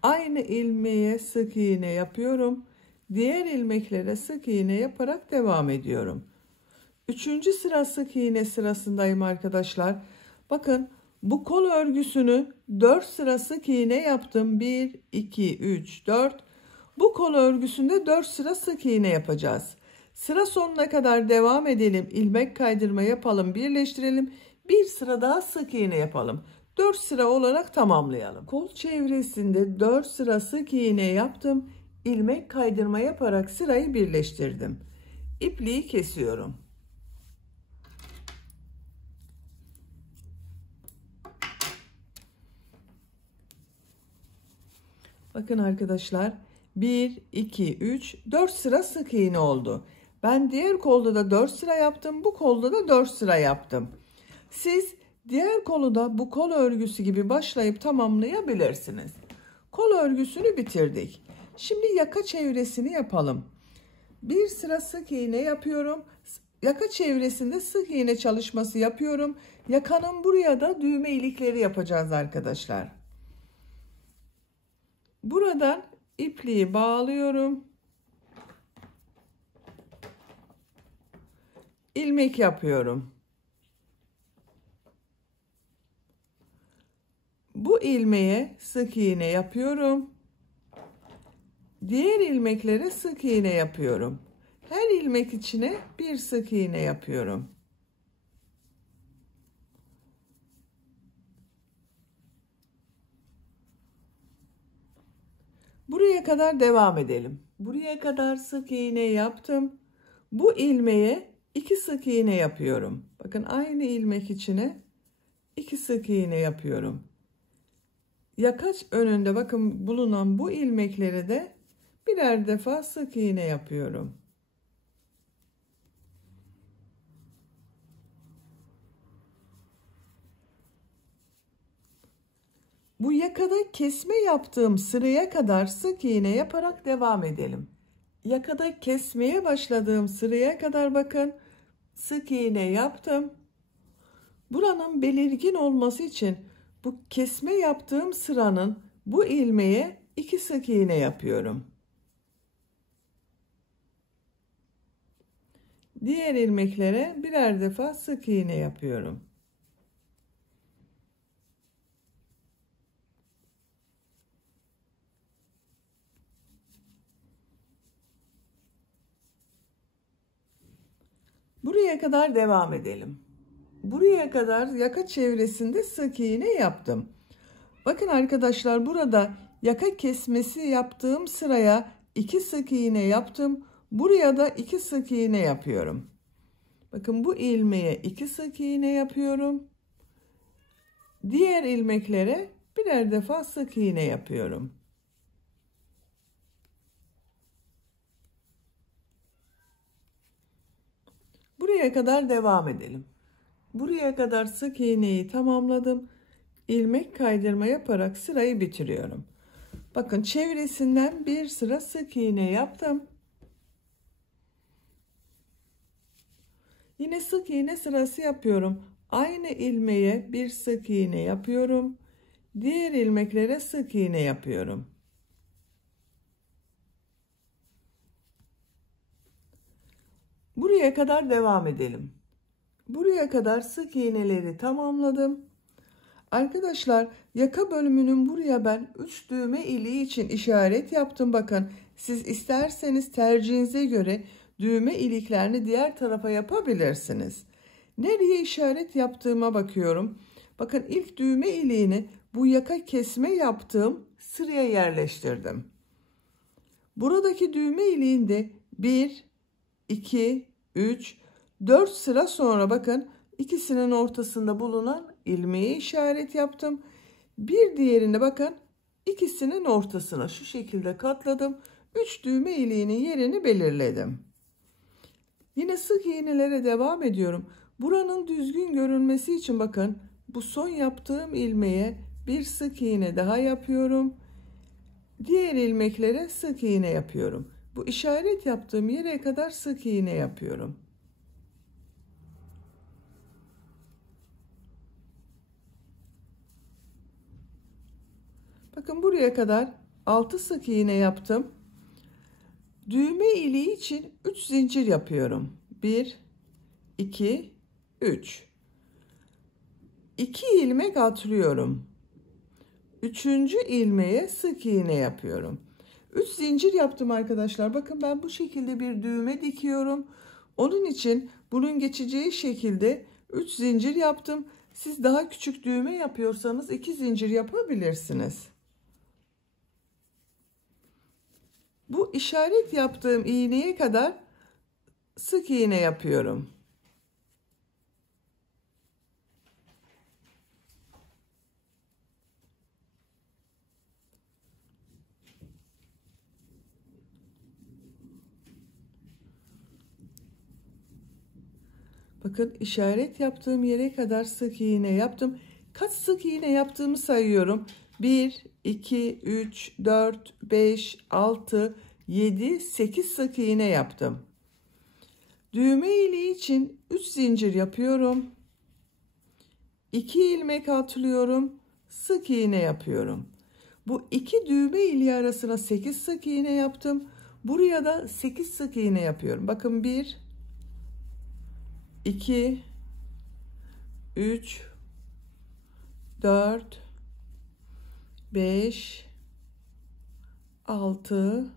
Aynı ilmeğe sık iğne yapıyorum. Diğer ilmeklere sık iğne yaparak devam ediyorum. Üçüncü sıra sık iğne sırasındayım arkadaşlar. Bakın bu kol örgüsünü 4 sıra sık iğne yaptım. 1, 2, 3, 4. Bu kol örgüsünde 4 sıra sık iğne yapacağız. Sıra sonuna kadar devam edelim. İlmek kaydırma yapalım, birleştirelim. Bir sıra daha sık iğne yapalım. 4 sıra olarak tamamlayalım. Kol çevresinde 4 sıra sık iğne yaptım. İlmek kaydırma yaparak sırayı birleştirdim. İpliği kesiyorum. Bakın arkadaşlar 1, 2, 3, 4 sıra sık iğne oldu. Ben diğer kolda da 4 sıra yaptım. Bu kolda da 4 sıra yaptım. Siz diğer kolu da bu kol örgüsü gibi başlayıp tamamlayabilirsiniz. Kol örgüsünü bitirdik. Şimdi yaka çevresini yapalım. Bir sıra sık iğne yapıyorum. Yaka çevresinde sık iğne çalışması yapıyorum. Yakanın buraya da düğme ilikleri yapacağız arkadaşlar. Buradan ipliği bağlıyorum. İlmek yapıyorum. Bu ilmeğe sık iğne yapıyorum. Diğer ilmeklere sık iğne yapıyorum. Her ilmek içine bir sık iğne yapıyorum. Buraya kadar devam edelim. Buraya kadar sık iğne yaptım. Bu ilmeğe 2 sık iğne yapıyorum. Bakın aynı ilmek içine 2 sık iğne yapıyorum. Yaka önünde bakın bulunan bu ilmekleri de birer defa sık iğne yapıyorum. Bu yakada kesme yaptığım sıraya kadar sık iğne yaparak devam edelim. Yakada kesmeye başladığım sıraya kadar bakın sık iğne yaptım. Buranın belirgin olması için bu kesme yaptığım sıranın bu ilmeğe 2 sık iğne yapıyorum. Diğer ilmeklere birer defa sık iğne yapıyorum. Buraya kadar devam edelim. Buraya kadar yaka çevresinde sık iğne yaptım. Bakın arkadaşlar burada yaka kesmesi yaptığım sıraya 2 sık iğne yaptım. Buraya da 2 sık iğne yapıyorum. Bakın bu ilmeğe 2 sık iğne yapıyorum. Diğer ilmeklere birer defa sık iğne yapıyorum. Buraya kadar devam edelim. Buraya kadar sık iğneyi tamamladım. İlmek kaydırma yaparak sırayı bitiriyorum. Bakın çevresinden bir sıra sık iğne yaptım. Yine sık iğne sırası yapıyorum. Aynı ilmeğe bir sık iğne yapıyorum. Diğer ilmeklere sık iğne yapıyorum. Buraya kadar devam edelim. Buraya kadar sık iğneleri tamamladım. Arkadaşlar yaka bölümünün buraya ben 3 düğme iliği için işaret yaptım. Bakın siz isterseniz tercihinize göre düğme iliklerini diğer tarafa yapabilirsiniz. Nereye işaret yaptığıma bakıyorum. Bakın ilk düğme iliğini bu yaka kesme yaptığım sıraya yerleştirdim. Buradaki düğme iliğinde 1, 2, 3, 4 sıra sonra bakın ikisinin ortasında bulunan ilmeğe işaret yaptım. Bir diğerinde bakın ikisinin ortasına şu şekilde katladım. 3 düğme iliğinin yerini belirledim. Yine sık iğnelere devam ediyorum. Buranın düzgün görünmesi için bakın bu son yaptığım ilmeğe bir sık iğne daha yapıyorum. Diğer ilmeklere sık iğne yapıyorum. Bu işaret yaptığım yere kadar sık iğne yapıyorum. Bakın buraya kadar 6 sık iğne yaptım. Düğme iliği için 3 zincir yapıyorum. 1 2 3. 2 ilmek atlıyorum. 3. ilmeğe sık iğne yapıyorum. 3 zincir yaptım arkadaşlar. Bakın ben bu şekilde bir düğme dikiyorum. Onun için bunun geçeceği şekilde 3 zincir yaptım. Siz daha küçük düğme yapıyorsanız 2 zincir yapabilirsiniz. Bu işaret yaptığım iğneye kadar sık iğne yapıyorum. Bakın işaret yaptığım yere kadar sık iğne yaptım. Kaç sık iğne yaptığımı sayıyorum. 1, 2, 3, 4, 5, 6, 7, 8 sık iğne yaptım. Düğme iliği için 3 zincir yapıyorum. 2 ilmek atlıyorum. Sık iğne yapıyorum. Bu iki düğme iliği arasına 8 sık iğne yaptım. Buraya da 8 sık iğne yapıyorum. Bakın 1, 2, 3, 4, 5, 6,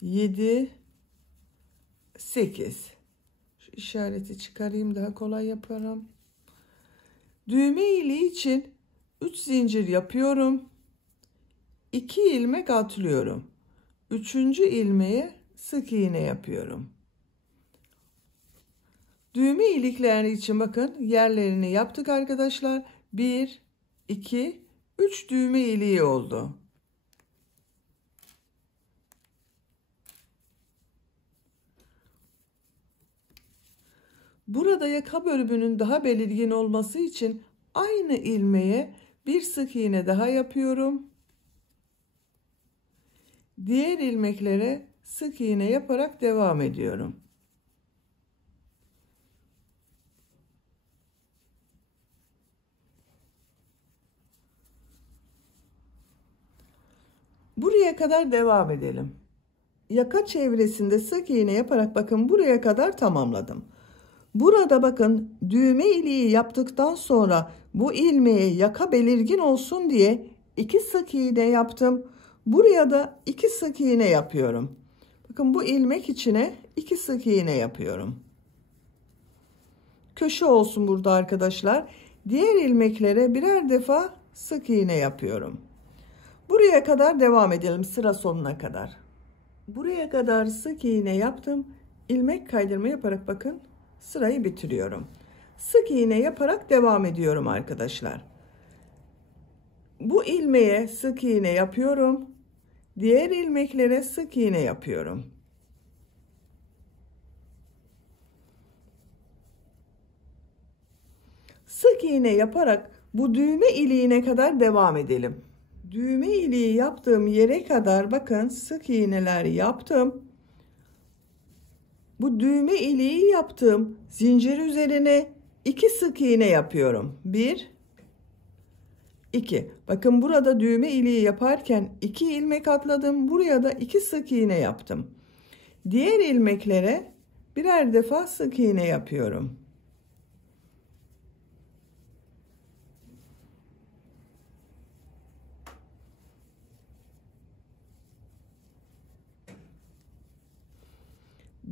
7, 8. Şu işareti çıkarayım, daha kolay yaparım. Düğme iliği için 3 zincir yapıyorum. 2 ilmek atlıyorum. 3. ilmeğe sık iğne yapıyorum. Düğme ilikleri için bakın yerlerini yaptık arkadaşlar. 1, 2, 3 düğme iliği oldu. Burada yaka bölümünün daha belirgin olması için aynı ilmeğe bir sık iğne daha yapıyorum. Diğer ilmeklere sık iğne yaparak devam ediyorum. Buraya kadar devam edelim. Yaka çevresinde sık iğne yaparak bakın buraya kadar tamamladım. Burada bakın düğme iliği yaptıktan sonra bu ilmeğe yaka belirgin olsun diye 2 sık iğne yaptım. Buraya da 2 sık iğne yapıyorum. Bakın bu ilmek içine 2 sık iğne yapıyorum. Köşe olsun burada arkadaşlar. Diğer ilmeklere birer defa sık iğne yapıyorum. Buraya kadar devam edelim sıra sonuna kadar. Buraya kadar sık iğne yaptım. İlmek kaydırma yaparak bakın sırayı bitiriyorum. Sık iğne yaparak devam ediyorum arkadaşlar. Bu ilmeğe sık iğne yapıyorum. Diğer ilmeklere sık iğne yapıyorum. Sık iğne yaparak bu düğme iliğine kadar devam edelim. Düğme iliği yaptığım yere kadar bakın sık iğneler yaptım. Bu düğme iliği yaptığım zincir üzerine 2 sık iğne yapıyorum. 1, 2. Bakın burada düğme iliği yaparken 2 ilmek atladım. Buraya da 2 sık iğne yaptım. Diğer ilmeklere birer defa sık iğne yapıyorum.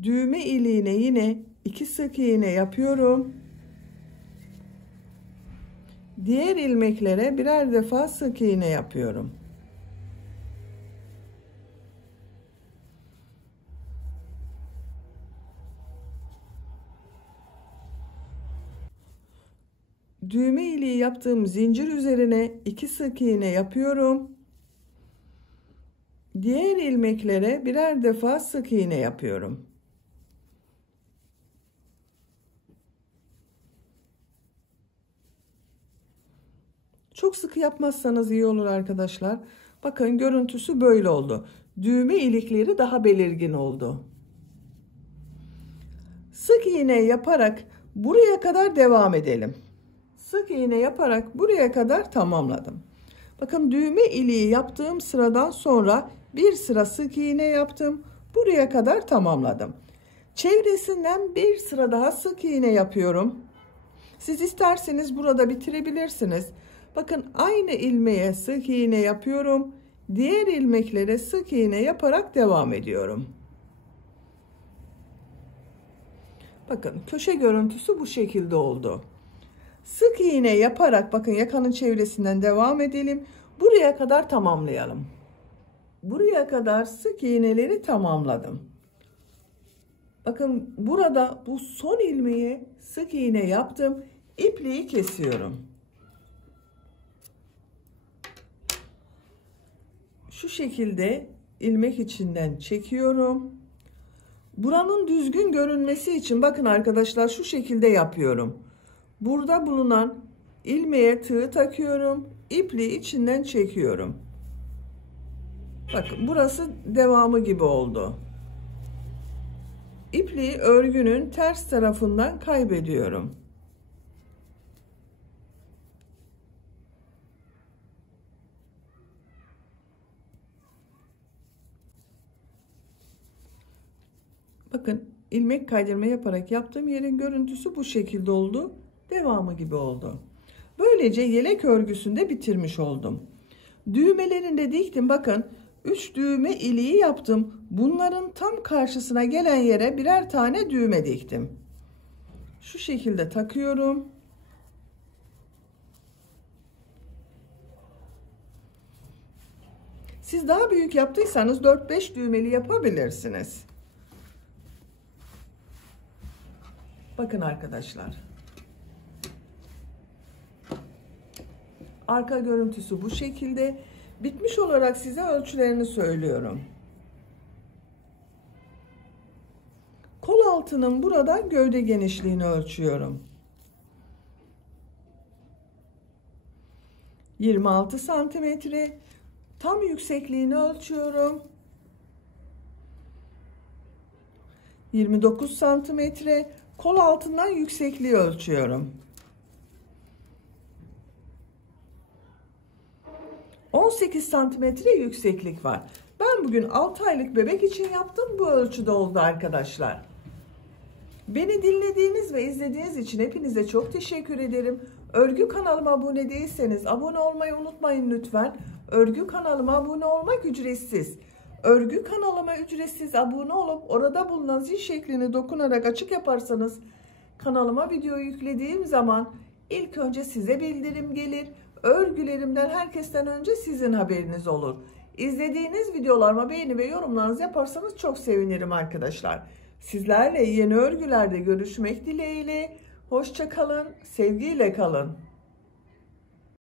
Düğme iliğine yine 2 sık iğne yapıyorum. Diğer ilmeklere birer defa sık iğne yapıyorum. Düğme iliği yaptığım zincir üzerine 2 sık iğne yapıyorum. Diğer ilmeklere birer defa sık iğne yapıyorum. Çok sıkı yapmazsanız iyi olur arkadaşlar. Bakın görüntüsü böyle oldu. Düğme ilikleri daha belirgin oldu. Sık iğne yaparak buraya kadar devam edelim. Sık iğne yaparak buraya kadar tamamladım. Bakın düğme iliği yaptığım sıradan sonra bir sıra sık iğne yaptım. Buraya kadar tamamladım. Çevresinden bir sıra daha sık iğne yapıyorum. Siz isterseniz burada bitirebilirsiniz. Bakın aynı ilmeğe sık iğne yapıyorum. Diğer ilmeklere sık iğne yaparak devam ediyorum. Bakın köşe görüntüsü bu şekilde oldu. Sık iğne yaparak bakın yakanın çevresinden devam edelim. Buraya kadar tamamlayalım. Buraya kadar sık iğneleri tamamladım. Bakın burada bu son ilmeğe sık iğne yaptım. İpliği kesiyorum. Şu şekilde ilmek içinden çekiyorum. Buranın düzgün görünmesi için bakın arkadaşlar şu şekilde yapıyorum. Burada bulunan ilmeğe tığ takıyorum. İpliği içinden çekiyorum. Bakın burası devamı gibi oldu. İpliği örgünün ters tarafından kaybediyorum. Bakın ilmek kaydırma yaparak yaptığım yerin görüntüsü bu şekilde oldu. Devamı gibi oldu. Böylece yelek örgüsünde bitirmiş oldum. Düğmelerini de diktim. Bakın 3 düğme iliği yaptım. Bunların tam karşısına gelen yere birer tane düğme diktim. Şu şekilde takıyorum. Siz daha büyük yaptıysanız 4-5 düğmeli yapabilirsiniz. Bakın arkadaşlar. Arka görüntüsü bu şekilde. Bitmiş olarak size ölçülerini söylüyorum. Kol altının burada gövde genişliğini ölçüyorum. 26 santimetre. Tam yüksekliğini ölçüyorum. 29 santimetre. Kol altından yüksekliği ölçüyorum. 18 santimetre yükseklik var. Ben bugün 6 aylık bebek için yaptım. Bu ölçüde oldu arkadaşlar. Beni dinlediğiniz ve izlediğiniz için hepinize çok teşekkür ederim. Örgü kanalıma abone değilseniz abone olmayı unutmayın lütfen. Örgü kanalıma abone olmak ücretsiz. Örgü kanalıma ücretsiz abone olup orada bulunan zil şeklini dokunarak açık yaparsanız kanalıma video yüklediğim zaman ilk önce size bildirim gelir. Örgülerimden herkesten önce sizin haberiniz olur. İzlediğiniz videolarıma beğeni ve yorumlarınızı yaparsanız çok sevinirim arkadaşlar. Sizlerle yeni örgülerde görüşmek dileğiyle. Hoşça kalın, sevgiyle kalın.